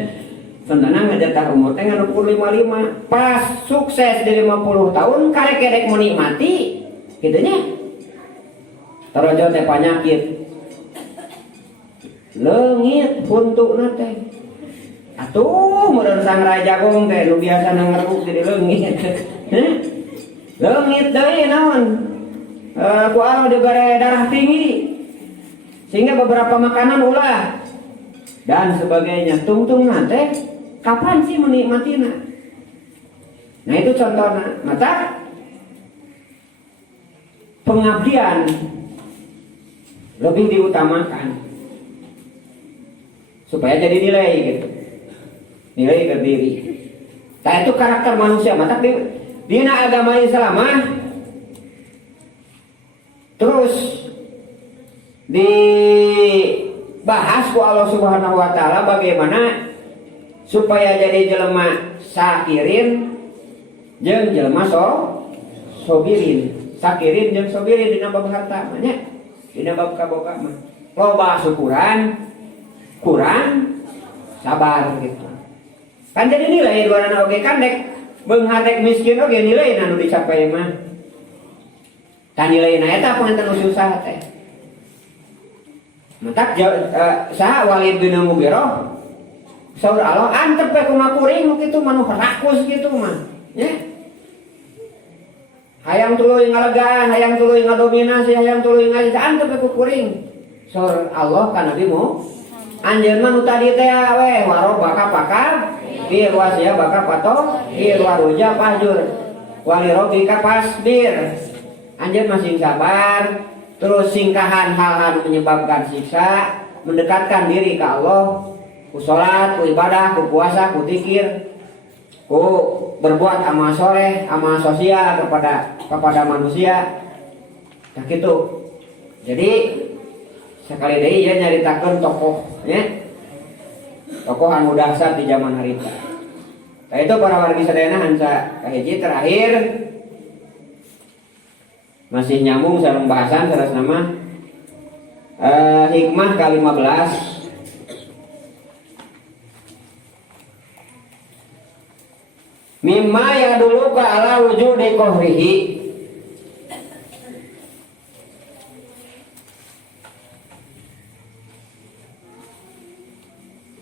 contohna ngajatah umur teh 55 pas sukses di 50 tahun karek-karek menikmati kitu nya tarajo teh panyakit leungit huntukna teh atuh meureun sang raja gong teh nu biasa ngaruk di leungit. Leungit deui naon? Ku anu dibere darah tinggi. Sehingga beberapa makanan ulah dan sebagainya. Tungtungna teh kapan sih menikmatina? Nah itu contohnya. Mata pengabdian lebih diutamakan supaya jadi nilai gitu. Nilai ke diri. Nah itu karakter manusia. Mata dina agama Islam terus dibahas ku Allah Subhanahu wa taala bagaimana supaya jadi jelema sakirin jeung jelema sobirin. Sakirin jeung sobirin dina bab harta mah nya. Dina bab kaboga mah. Loba syukuran, kurang sabar gitu. Kan jadi nilai duana oge kan dek beunghadek miskin oge nilai anu dicapai mah. Kan nilaina eta panganten susah teh. Mentak saha Walid bin Mughirah saur Allah antep we kumaha kuring kitu manu rakus kitu mah. Nya. Hayang tuluy ngalegaan, hayang tuluy ngadominasi, hayang tuluy ngaja antep we ku kuring. Saur Allah ka Nabi mu anjeun mah nu tadi teh we waro baka pakar bir wasia baka patok bir waruja pahjur wali robika pasbir anjeun masih sabar terus singkahan hal-hal menyebabkan siksa mendekatkan diri ke Allah ku salat ku ibadah ku puasa ku zikir ku berbuat amal soleh amal sosial kepada manusia nah gitu. Jadi sekali deui ya nyaritakeun tokoh ya. Tokoh anu dahsyat di zaman harita. Nah itu para wargi sadayana hansa kahiji terakhir masih nyambung sareng bahasan terus nama hikmah ke-15 mimma yaduluka ala wujudi qahrihi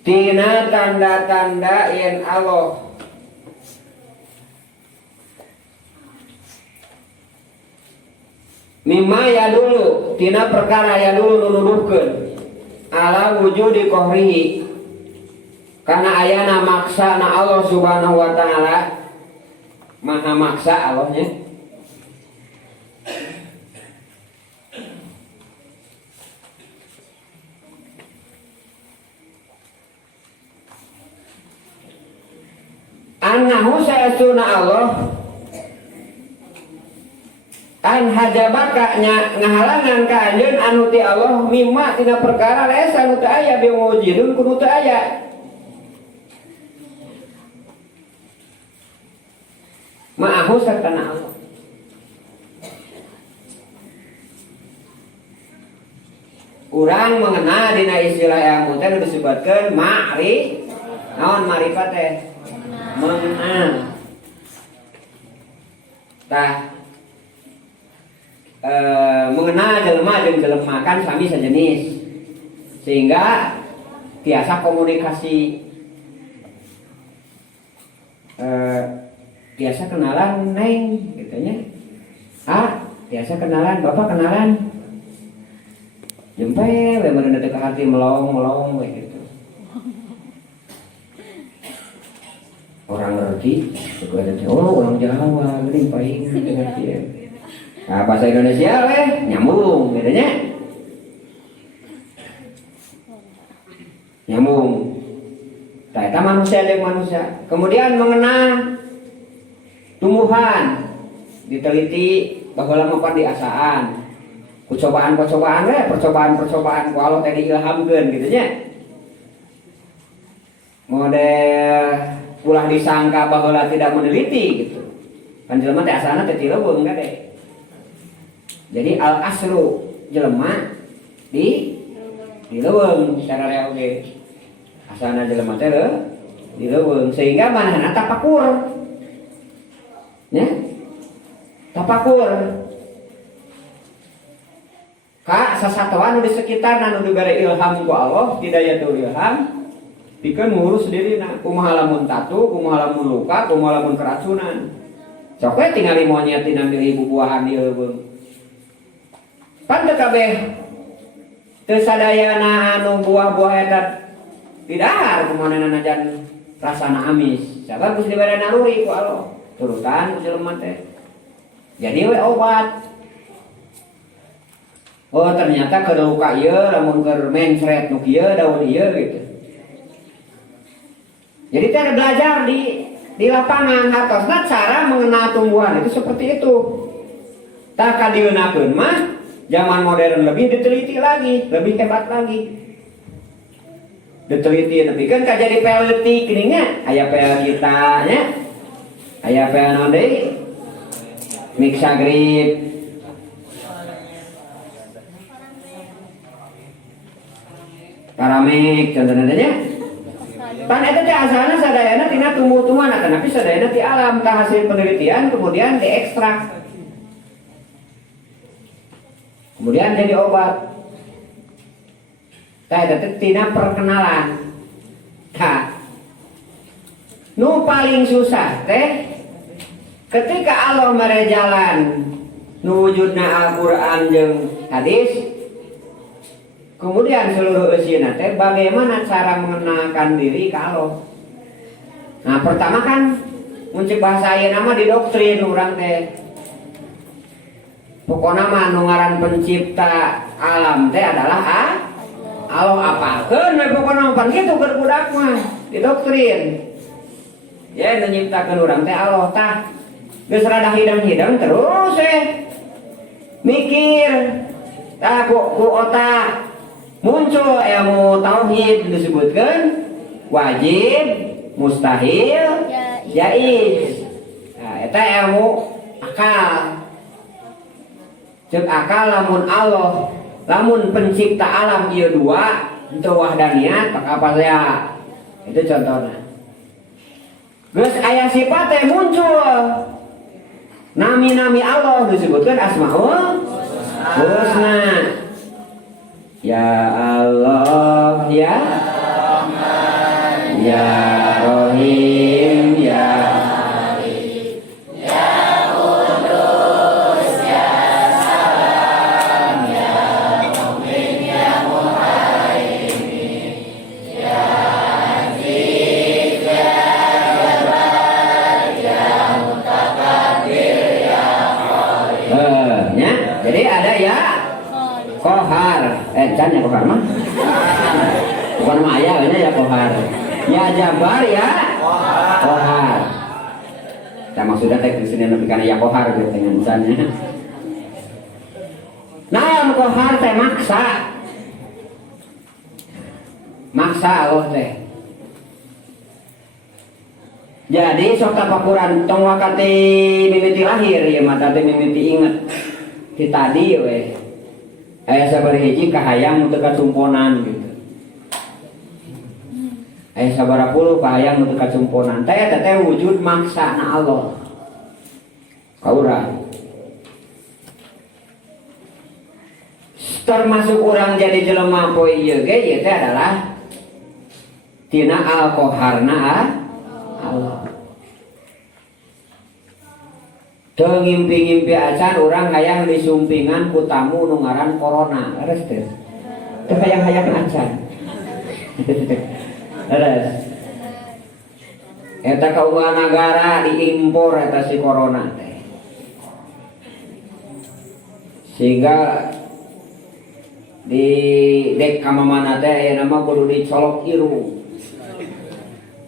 tina tanda-tanda yen Allah mimma ya dulu tina perkara ya dulu nunuduhkeun ala wujudi qahrihi kana ayana maksana Allah Subhanahu wa taala maha maksa Allahnya annahu sa'asuna Allah an hajabaka nya ngahalangan ka anjeun anu ti Allah mimma tina perkara laesa anu teu aya bi wujudun kudu teu aya. Ma'ahu sartana Allah. Urang mengenal dina istilah ilmu teh disebutkeun naon ma'rifat teh? Mengenal. Tah mengenal jelema jeung jelema kan sami sejenis. Sehingga tiasa komunikasi biasa kenalan neng gitunya. Biasa kenalan bapak kenalan jempel we meureun teh ka hati melong we gitu. Orang ngerti orang Jawa geuning paingan dengan dia. Nah, bahasa Indonesia we nyambung bedanya. Nyambung. Tah eta manusia jeung manusia. Kemudian mengenal tumbuhan diteliti baheula mah diasaan percobaan ku Allah teh diilhamkeun kitu nya model ulah disangka baheula tidak meneliti gitu kan jelema teh asalna teh tileuweung gade jadi al aslu jelema di leuweung secara real ge asalna jelema teh di leuweung sehingga manehna tapakur ya tapakur ka sasatoan di sekitar anu dibere ilham ku Allah hidayatul ilham pikeun ngurus dirina kumaha lamun tatu kumaha lamun luka kumaha lamun keracunan sok we tingali monyet tina milih bubuahan di leuweung pan teu kabeh teu sadayana anu buah-buah eta didahar kumanehna najan rasana amis sabab geus dibere naluri ku Allah turutan jelema teh jadi we obat. Oh ternyata kada luka ieu lamun keur mencret nu kieu daun ieu gitu. Jadi teh belajar di lapangan hartosna cara mengenal tumbuhan itu seperti itu. Tah kadieunkeun mah zaman modern lebih diteliti lagi, lebih hebat lagi. Diteliti lebih kan jadi peleti geuninnya aya pel kita nya. Aya pel naon deui? Mixagrip. Paramek contohna nya. Pan eta teh asalna sadayana tina tumbuh-tumbuhan tapi sadayana ti alam tah hasil penelitian kemudian diekstrak. Kemudian jadi obat. Tah eta teh tina perkenalan. Tah. Nu paling susah teh ketika Allah mere jalan nu wujudna Al-Qur'an jeung hadis kemudian seluruh eusieuna teh bagaimana cara mengenalkan diri ka Allah. Nah, pertama kan muncul bahasa ayeuna mah didoktrin urang teh. Pokona mah nu ngaran pencipta alam teh adalah Allah apakeun we pokona pan kitu keur budak mah didoktrin. Ya nu nyiptakeun urang teh Allah tah. Geus rada hidang-hidang terus mikir tah ku otak muncul ilmu tauhid disebutkan wajib, mustahil, jaiz. Nah, eta ilmu akal. Cek akal lamun Allah, lamun pencipta alam ieu dua, henteu wahdaniyat pak apa saya. Itu contohnya. Geus aya sifat teh muncul. Nami-nami Allah disebutkan Asmaul Husna. Ya Allah, ya Rahman, ya Rahim, ya Malik, ya Qudus, ya Salam, ya Mu'min, ya Muhaimin, ya Aziz, ya Jabbar, ya Mutakabbir, ya Khalid. Jadi ada ya Kohar, can ya Kohar mah? Bukan nama ayah, ini ya Kohar. Ya Jabar ya Kohar. Kita maksudnya teh di sini lebih karena ya Kohar gitu dengan cannya. Alam kohar teh maksa Allah teh. Jadi sok tapakuran tong wakati mimiti lahir ya mata teh mimiti inget ti tadi we aya sabari hiji kahayang teu kacumponan gitu. Aya sabaraha puluh kahayang teu kacumponan. Teh eta teh wujud maksana Allah. Ka urang. Termasuk orang jadi jelema poe ieu ge ieu teh adalah tina al-qaharna Allah. Teu ngimpi-ngimpi acan urang hayang disumpingan ku tamu nu ngaran corona. Leres teh. Teu hayang-hayang acan. Leres. Eta kaula nagara diimpor eta si corona teh. Sehingga di dek kamamana teh aya nama kudu dicolok irung.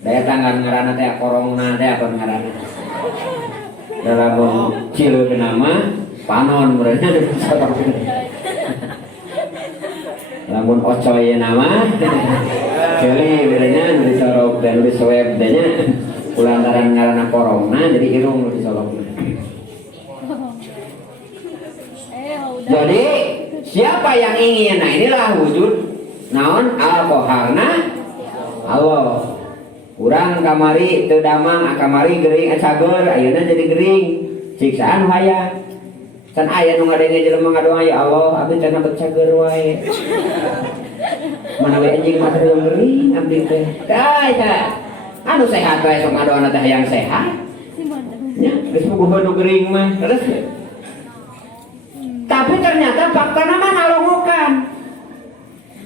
Daya tanggan ngaranna teh corona teh apa ngaranna? Dalam cileun nama panon merenya dicolok. Lamun ocoy nama celi berenya dicolok dan disweb teh nya kulantaran ngaranna corona jadi irung dicolok. Jadi siapa yang ingin, nah inilah wujud naon al-qaharna Allah. Urang kamari teu damang, kamari geuring cager, ayeuna jadi geuring. Siksaan hayang. Can aya nu ngadenge jelema ngadoa ya Allah, abdi cenah becager wae. Mana we anjing mah teu geuring abdi teh. Tah anu sehat wae sok ngadoana teh hayang sehat. Nya geus boga nu geuring mah, terus tapi ternyata fakta nama nalongokan.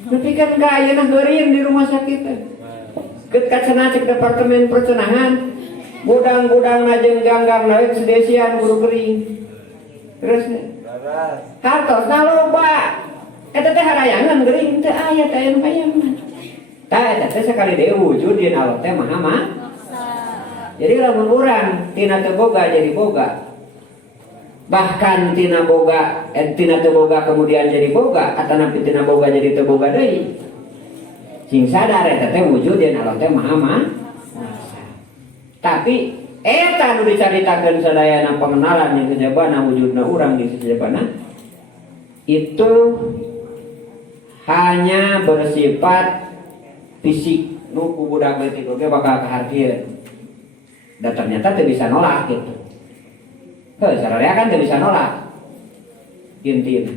Tapi kan gaya nageureun di rumah sakit. Ket kacana cek departemen percenahan, gudang-gudang najeng ganggang naik sedesian kudu geuring. Terus hartos naloba. Eta teh harayangan geuring teu aya teh anu hayang. Tah eta teh sakali deui wujud dieun Allah teh maha maksa. Jadi lamun urang tina teu boga jadi boga. Bahkan tina teu boga kemudian jadi boga, atanapi tina boga jadi teu boga deui. Sing sadar eta teh wujud yen Allah teh maha maksa. Tapi eta nu dicaritakeun sadayana pengenalan yang kejabana wujudna urang di sajabana itu hanya bersifat fisik nu ku budak leutik oge bakal kahartieun. Dan ternyata teu bisa nolak gitu. Sararea kan tidak bisa nolak intinya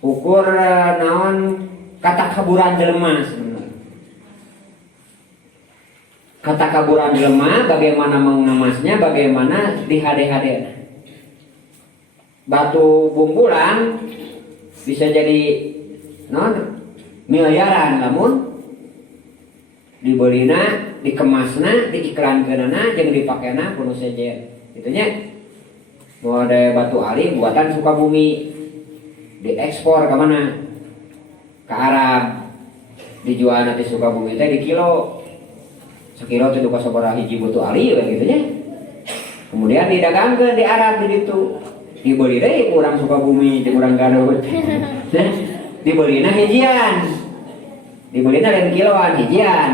ukur naon kata kaburan jelema sebenarnya. Kata kaburan jelema bagaimana mengemasnya, bagaimana dihade-hade. Batu bumbulan bisa jadi naon miliaran lamun dibelina, dikemasna, diiklankeunana jeung dipakena kudu sejen. Kitu nya. Mau ada batu ali buatan Sukabumi diekspor ke mana? Ke Arab. Dijual nanti Sukabumi teh di kilo. Sekilo teh duka sabaraha hiji batu ali gitu nya. Kemudian didagangkeun di Arab di ditu. Dibeli deui urang Sukabumi jeung urang Garut. Dibelina hijian. Dibelina lain kiloan hijian.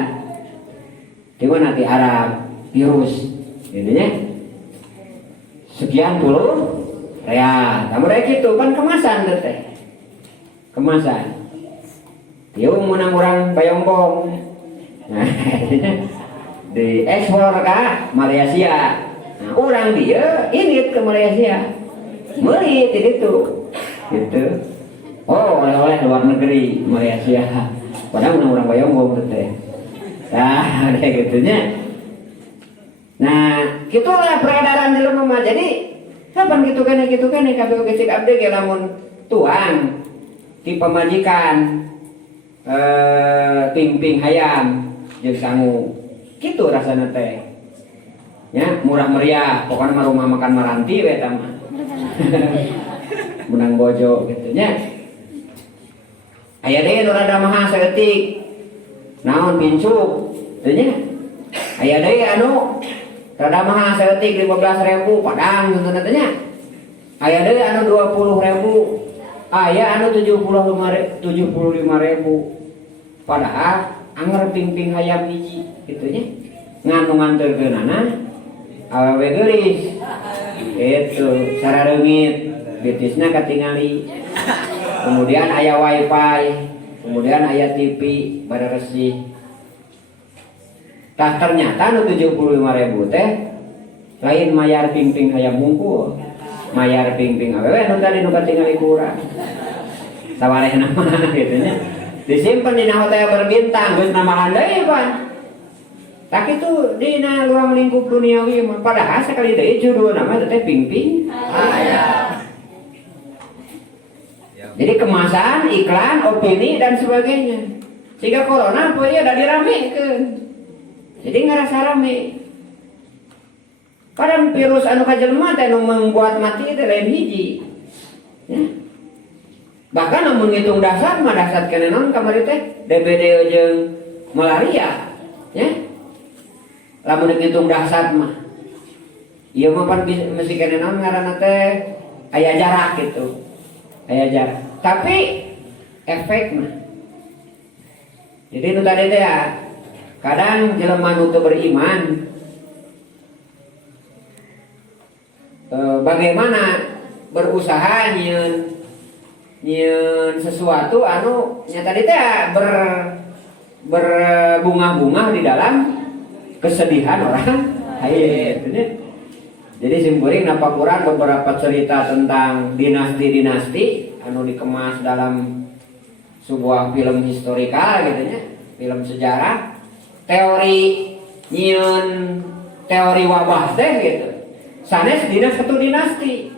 Di mana di Arab virus gitu nya. Sekian puluh real. Kamu rek gitu kan kemasan teh. Kemasan. Dia menang orang Bayombong. Nah, di ekspor ke Malaysia. Nah, orang dia ini ke Malaysia. Meuli itu. Gitu. Oh, oleh-oleh luar negeri Malaysia. Padahal menang orang Bayombong teh. Nah, kayak gitunya. Nah, gitulah peredaran di rumah. Jadi, kapan gitu kan kabeh oge cek abdi ge lamun tuang ti pamajikan pimping hayam jeung sangu. Kitu rasana teh. Ya, murah meriah, pokoknya mah rumah makan maranti we eta mah. Menang bojo gitu nya. Aya deui nu rada mahal saeutik. Naon bincuk teh nya. Aya deui anu rada mahal saeutik 15.000 padang gitu nya. Aya deui anu 20.000 aya anu 75.000 padahal anger ping-ping hayam hiji gitu nya nganu nganterkeunana awewe geulis itu sarareungit betisna katingali kemudian aya wifi kemudian aya TV pada resih tah ternyata nu 75.000 teh lain mayar ping-ping hayam mungkul mayar ping-ping awewe nu tadi nu katingali kurang sawarehna mah gitu nya disimpen dina hotel berbintang geus namahan deui pan tak itu dina ruang lingkup duniawi mah padahal sekali deui judul nama teh ping-ping hayam. Jadi kemasan, iklan, opini dan sebagainya. Sehingga corona apa ya udah diramekeun. Jadi ngerasa rame. Padahal virus anu kajelema teh nu membuat mati teh lain hiji. Ya. Bahkan namun ngitung dasar mah dasar kene naon kamari teh DBD jeung malaria. Ya. Lamun ngitung dasar mah. Ieu mah pan mesti kene naon ngaranna teh aya jarak gitu. Aya jarak. Tapi efeknya. Jadi nu tadi teh ya, kadang jelema nu teu beriman bagaimana berusaha nyieun sesuatu anu nya tadi teh berbunga-bunga di dalam kesedihan orang lain. Jadi simkuring napa kurang beberapa cerita tentang dinasti-dinasti anu dikemas dalam sebuah film historikal gitu nya, film sejarah, teori nyieun teori wabah teh gitu. Sanes dina satu dinasti.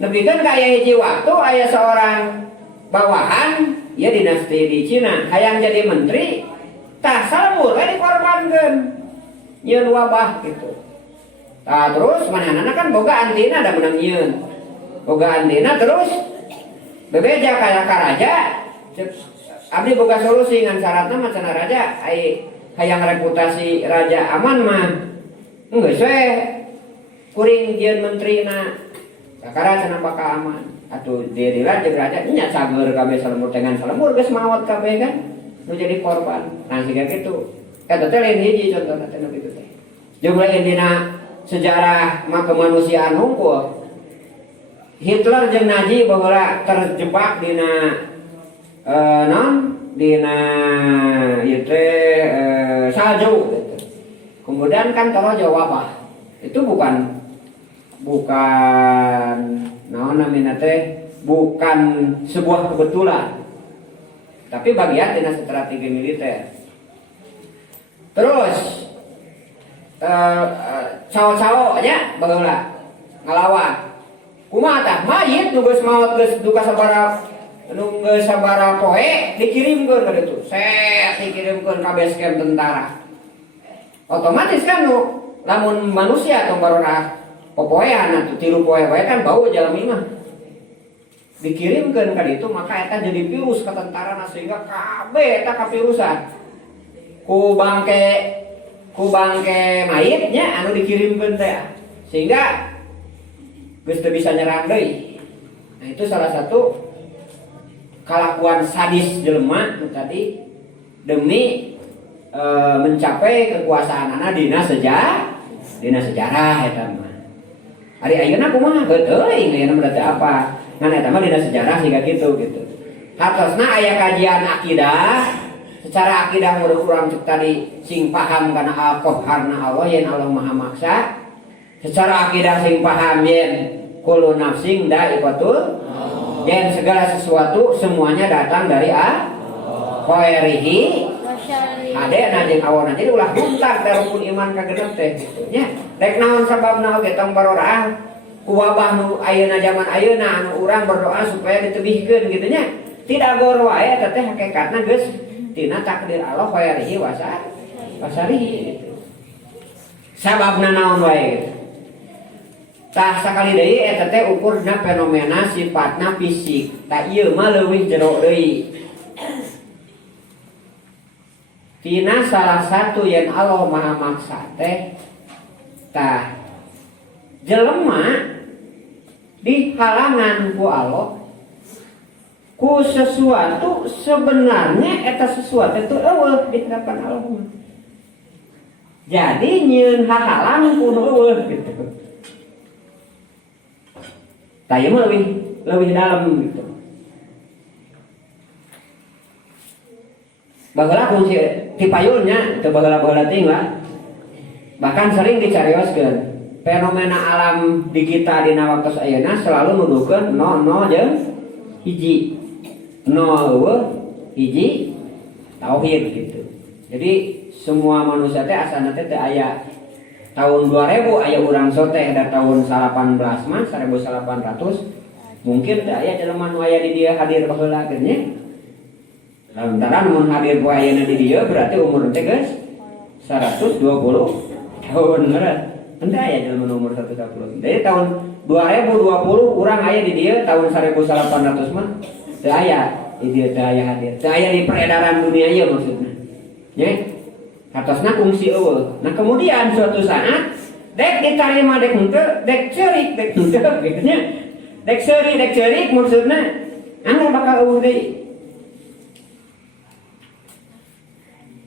Nebikeun ka aya hiji waktu aya seorang bawahan ya dinasti di Cina hayang jadi menteri, tah salemur we dikorbankeun nyieun wabah gitu. Nah, terus manehna kan boga antina da menang nyieun. Boga antina terus bebeja kaya ka raja. Abdi boga solusi ngan syaratna mah cenah raja ai hayang reputasi raja aman mah. Geus we kuring jieun menterina. Sakara cenah bakal aman. Atuh dirilah jeung raja nya cager kabeh salemur tengan salemur geus maot kabeh kan. Nu jadi korban. Nah siga kitu. Eta teh lain hiji contohna teh kitu teh. Jeung lain dina sejarah mah kemanusiaan hungkul. Hitler jeung Nazi baheula terjebak dina dina ieu teh salju gitu. Kemudian kan torojo wabah. Itu bukan naon namina teh bukan sebuah kebetulan. Tapi bagian dina strategi militer. Terus cao-cao nya baheula ngalawan. Kumaha tah mayit nu geus maot geus duka sabaraha poe dikirimkeun ka ditu. Set dikirimkeun ka base camp tentara. Otomatis kan nu lamun manusia tong barora popoean atuh 3 poe wae kan bau jalmi mah. Dikirimkeun ka ditu maka eta jadi virus ka tentarana sehingga kabeh eta kavirusan. Ku bangke mayitnya anu dikirimkeun teh sehingga geus teu bisa nyerang deui. Nah itu salah satu kelakuan sadis jelema nu tadi demi mencapai kekuasaanana dina sejarah eta mah. Ari ayeuna kumaha teuing ayeuna berarti apa? Ngan eta mah dina sejarah siga gitu. Hartosna aya kajian akidah. Secara akidah mudah urang cek tadi sing paham kana al-qahharna Allah yen Allah Maha Maksa. Secara akidah sing paham yen kullu nafsin dha'iqatul yen segala sesuatu semuanya datang dari khairihi ade na jeung awana jadi ulah buntar da rukun iman kagenep teh gitu nya. Rek naon sababna oge tong barorah ku wabah nu ayeuna zaman ayeuna anu urang berdoa supaya ditebihkeun gitu nya. Tidak gor wae eta teh hakikatna geus tina takdir Allah khairihi wasarihi gitu. Sababna naon wae. Tah sakali deui eta teh ukurna fenomena sifatna fisik. Tah ieu mah leuwih jero deui. Tina salah satu yen Allah Maha Maksa teh tah jelema di halangan ku Allah ku sesuatu sebenarnya eta sesuatu itu eueuh di hadapan Allah. Jadi nyieun hahalang kudu eueuh gitu. Taya mah lebih dalam gitu. Baheula fungsi ti payunnya teu baheula-baheula ting lah. Bahkan sering dicarioskeun fenomena alam di kita dina waktos ayeuna selalu nuduhkeun no jeung hiji. No eueuh hiji tauhid gitu. Jadi semua manusia teh asana teh teu aya tahun 2000 aya urang soteh da tahun 18 mah 1800 mungkin teu aya jelema nu aya di dieu hadir baheula geus nya. Lantaran mun hadir poe ayeuna di dieu berarti umur teh geus 120 tahun bener. Henteu aya jelema umur 120. Jadi tahun 2020 urang aya di dieu tahun 1800 mah teu aya di dieu teu aya hadir. Teu aya di peredaran dunia ieu maksudna. Nya katosna fungsi eueuh. Nah kemudian suatu saat dek ditarima dek henteu dek ceurik dek henteu gitu nya. Dek ceurik maksudna anu bakal eueuh deui.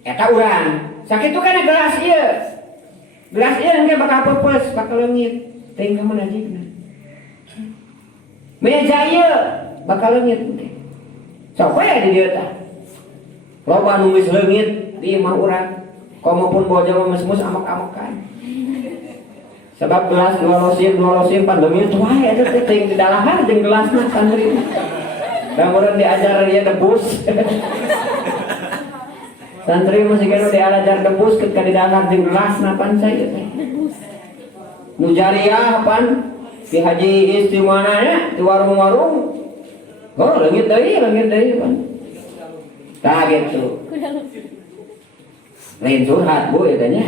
Eta urang sakitu kana gelas ieu engke bakal pepes bakal leungit teuing ka mana jigna meja ieu bakal leungit engke sok we di dieu tah loba nu geus leungit di imah urang komopun boja mesmus amak-amakan sebab gelas dua losin pandemi teu wae eta teh teuing didalahar jeung gelasna santri da meureun diajar ieu debus santri masih kena diajar debus ketika di dalam jeung gelasna pan saya teh. Nu jariah pan di haji istimana nya di warung-warung. Oh, leungit deui pan. Tah gitu. Lain curhat Bu eta nya.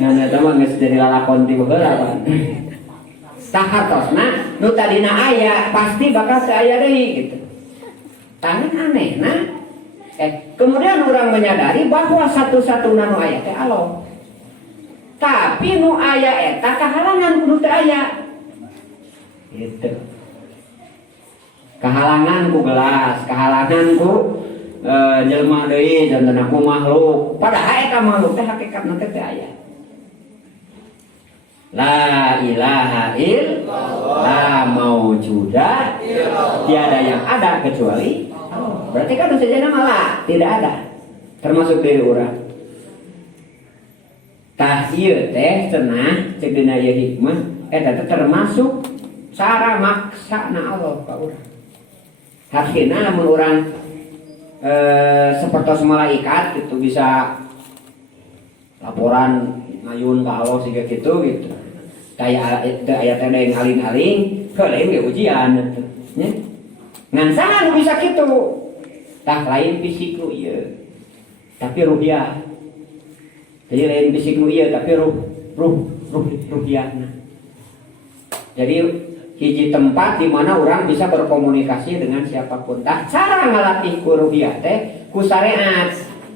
Ngan eta mah geus jadi lalakon ti baheula pan. Tah hartosna nu tadina aya pasti bakal teu aya deui gitu. Tah anehna kemudian orang menyadari bahwa satu-satunya nu aya teh Allah. Tapi nu aya eta kahalangan kudu teu aya. Gitu. Kahalangan ku gelas, kahalangan ku jelema deui janten ku makhluk. Padahal eta makhluk teh hakikatna teh teu aya. La ilaha illallah, la maujuda, tiada yang ada kecuali berarti kan saja malah tidak ada termasuk diri orang. Tah ieu teh cenah ceuk dina ieu hikmah eta teh termasuk cara maksana Allah ka urang. Hakina lamun urang sapertos malaikat itu bisa laporan ngayun ka Allah siga kitu gitu. Kayak aya teh yang aling-aling keuleum ge ujian gitu nya. Ngan saha nu bisa kitu? Tah lain fisik nu ieu tapi ruhiyah. Jadi lain fisik nu ieu tapi ruhiyahna. Jadi hiji tempat di mana orang bisa berkomunikasi dengan siapapun. Tah cara ngalatih ku ruhiyah teh ku syariat.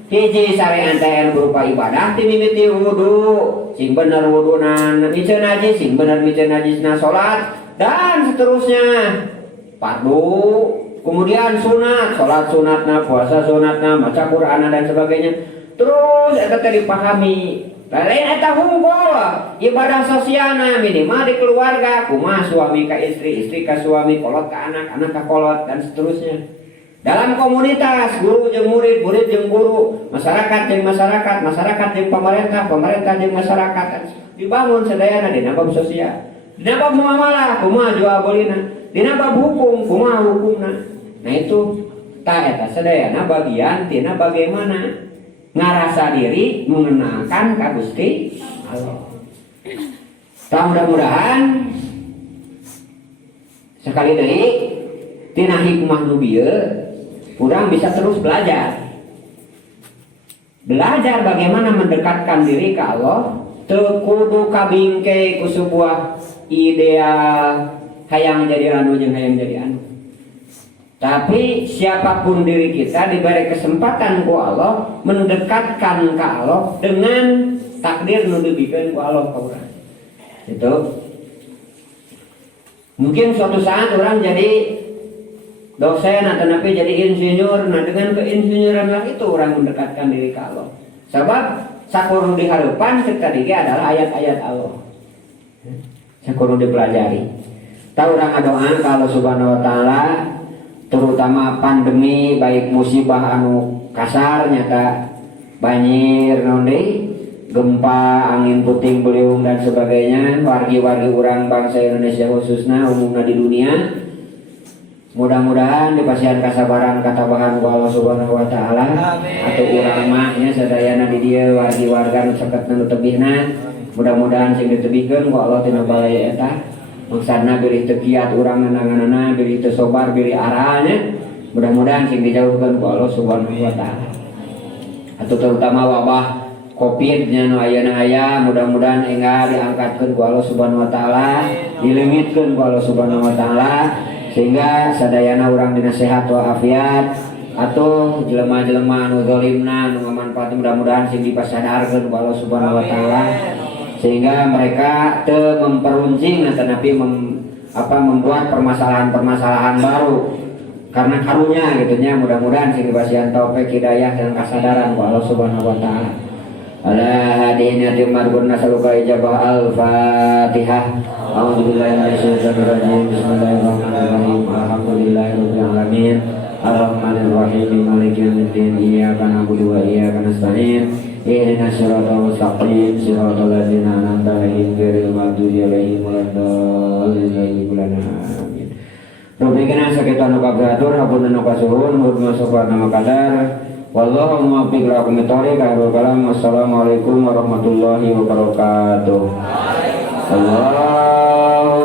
Hiji syariat teh berupa ibadah ti mimiti wudu, sing bener wuduna miceun najis, sing bener miceun najisna salat dan seterusnya. Fardu, kemudian sunat, sholat sunatna, puasa sunatna, baca Quran dan sebagainya. Terus eta teh dipahami. Lain eta hungkul ibadah sosialna minimal di keluarga, kumaha suami ka istri, istri ka suami, kolot ka anak, anak ka kolot dan seterusnya. Dalam komunitas guru jeung murid, murid jeung guru, masyarakat jeung masyarakat, masyarakat jeung pemerintah, pemerintah jeung masyarakat dibangun sadayana dina bab sosial. Dina bab muamalah kumaha jual belina, dina bab hukum kumaha hukumna. Nah itu ta eta sadayana bagian tina bagaimana ngarasa diri mengenalkan ka Gusti Allah. Tah mudah-mudahan sekali deui tina hikmah nu bieu urang bisa terus belajar bagaimana mendekatkan diri ke Allah, teu kudu kabingke ku sebuah ideal hayang jadi anu jeung hayang jadi anu. Tapi siapapun diri kita diberi kesempatan ku Allah mendekatkan ke Allah dengan takdir nu dibikeun ku Allah ka urang. Itu. Mungkin suatu saat orang jadi dosen atau napi jadi insinyur. Nah dengan keinsinyuran lah itu orang mendekatkan diri ke Allah. Sebab sakurung di harapan ketika adalah ayat-ayat Allah. Sakurung dipelajari. Tahu orang doa kalau Subhanahu Wa Taala, terutama pandemi baik musibah anu kasar nyata banjir nonde, gempa, angin puting beliung dan sebagainya, wargi-wargi orang bangsa Indonesia khususnya umumnya di dunia. Mudah-mudahan dipasihan kasabaran katabahan ku Allah Subhanahu Wa Taala atau urang mahnya sadayana di dieu wargi warga nu seket nu tebihna. Mudah-mudahan sing ditebihkeun ku Allah tina balaya eta maksudna beuring teu kiat urang nananganana, beuring teu sobar, beuring arahnya. Mudah-mudahan sing dijauhkeun ku Allah Subhanahu Wa Taala. Atau terutama wabah Covid nya nu ayeuna aya, mudah-mudahan enggal diangkatkeun ku Allah Subhanahu Wa Taala, dileungitkeun ku Allah Subhanahu Wa Taala sehingga sadayana urang dina sehat walafiat atau jelema-jelema anu zalimna nu ngamanfaat mudah-mudahan sing dipasadarkeun ku Allah Subhanahu Wa Taala sehingga mereka teu memperuncing tetapi membuat permasalahan-permasalahan baru karena karunya gitunya. Mudah-mudahan sing dipasihan taufik hidayah dan kasadaran ku Allah Subhanahu Wa Taala. Ala hadina timargun nasaluka ijabah al-Fatihah. A'udzubillahi minasyaitonir rajim. Bismillahirrahmanirrahim. Alhamdulillahirabbil alamin. Arrahmanirrahim. Maliki yaumiddin. Iyyaka na'budu wa iyyaka nasta'in. Ihdinas siratal mustaqim. Siratal ladzina an'amta 'alaihim ghairil maghdubi 'alaihim waladdallin. Amin. Rubiqna sakitu anu kabratur hapunten anu kasuhun mugi sapa nama kadar. Wallahu muwaffiq lakum thoriq khairul kalam. Wassalamualaikum warahmatullahi wabarakatuh. Allah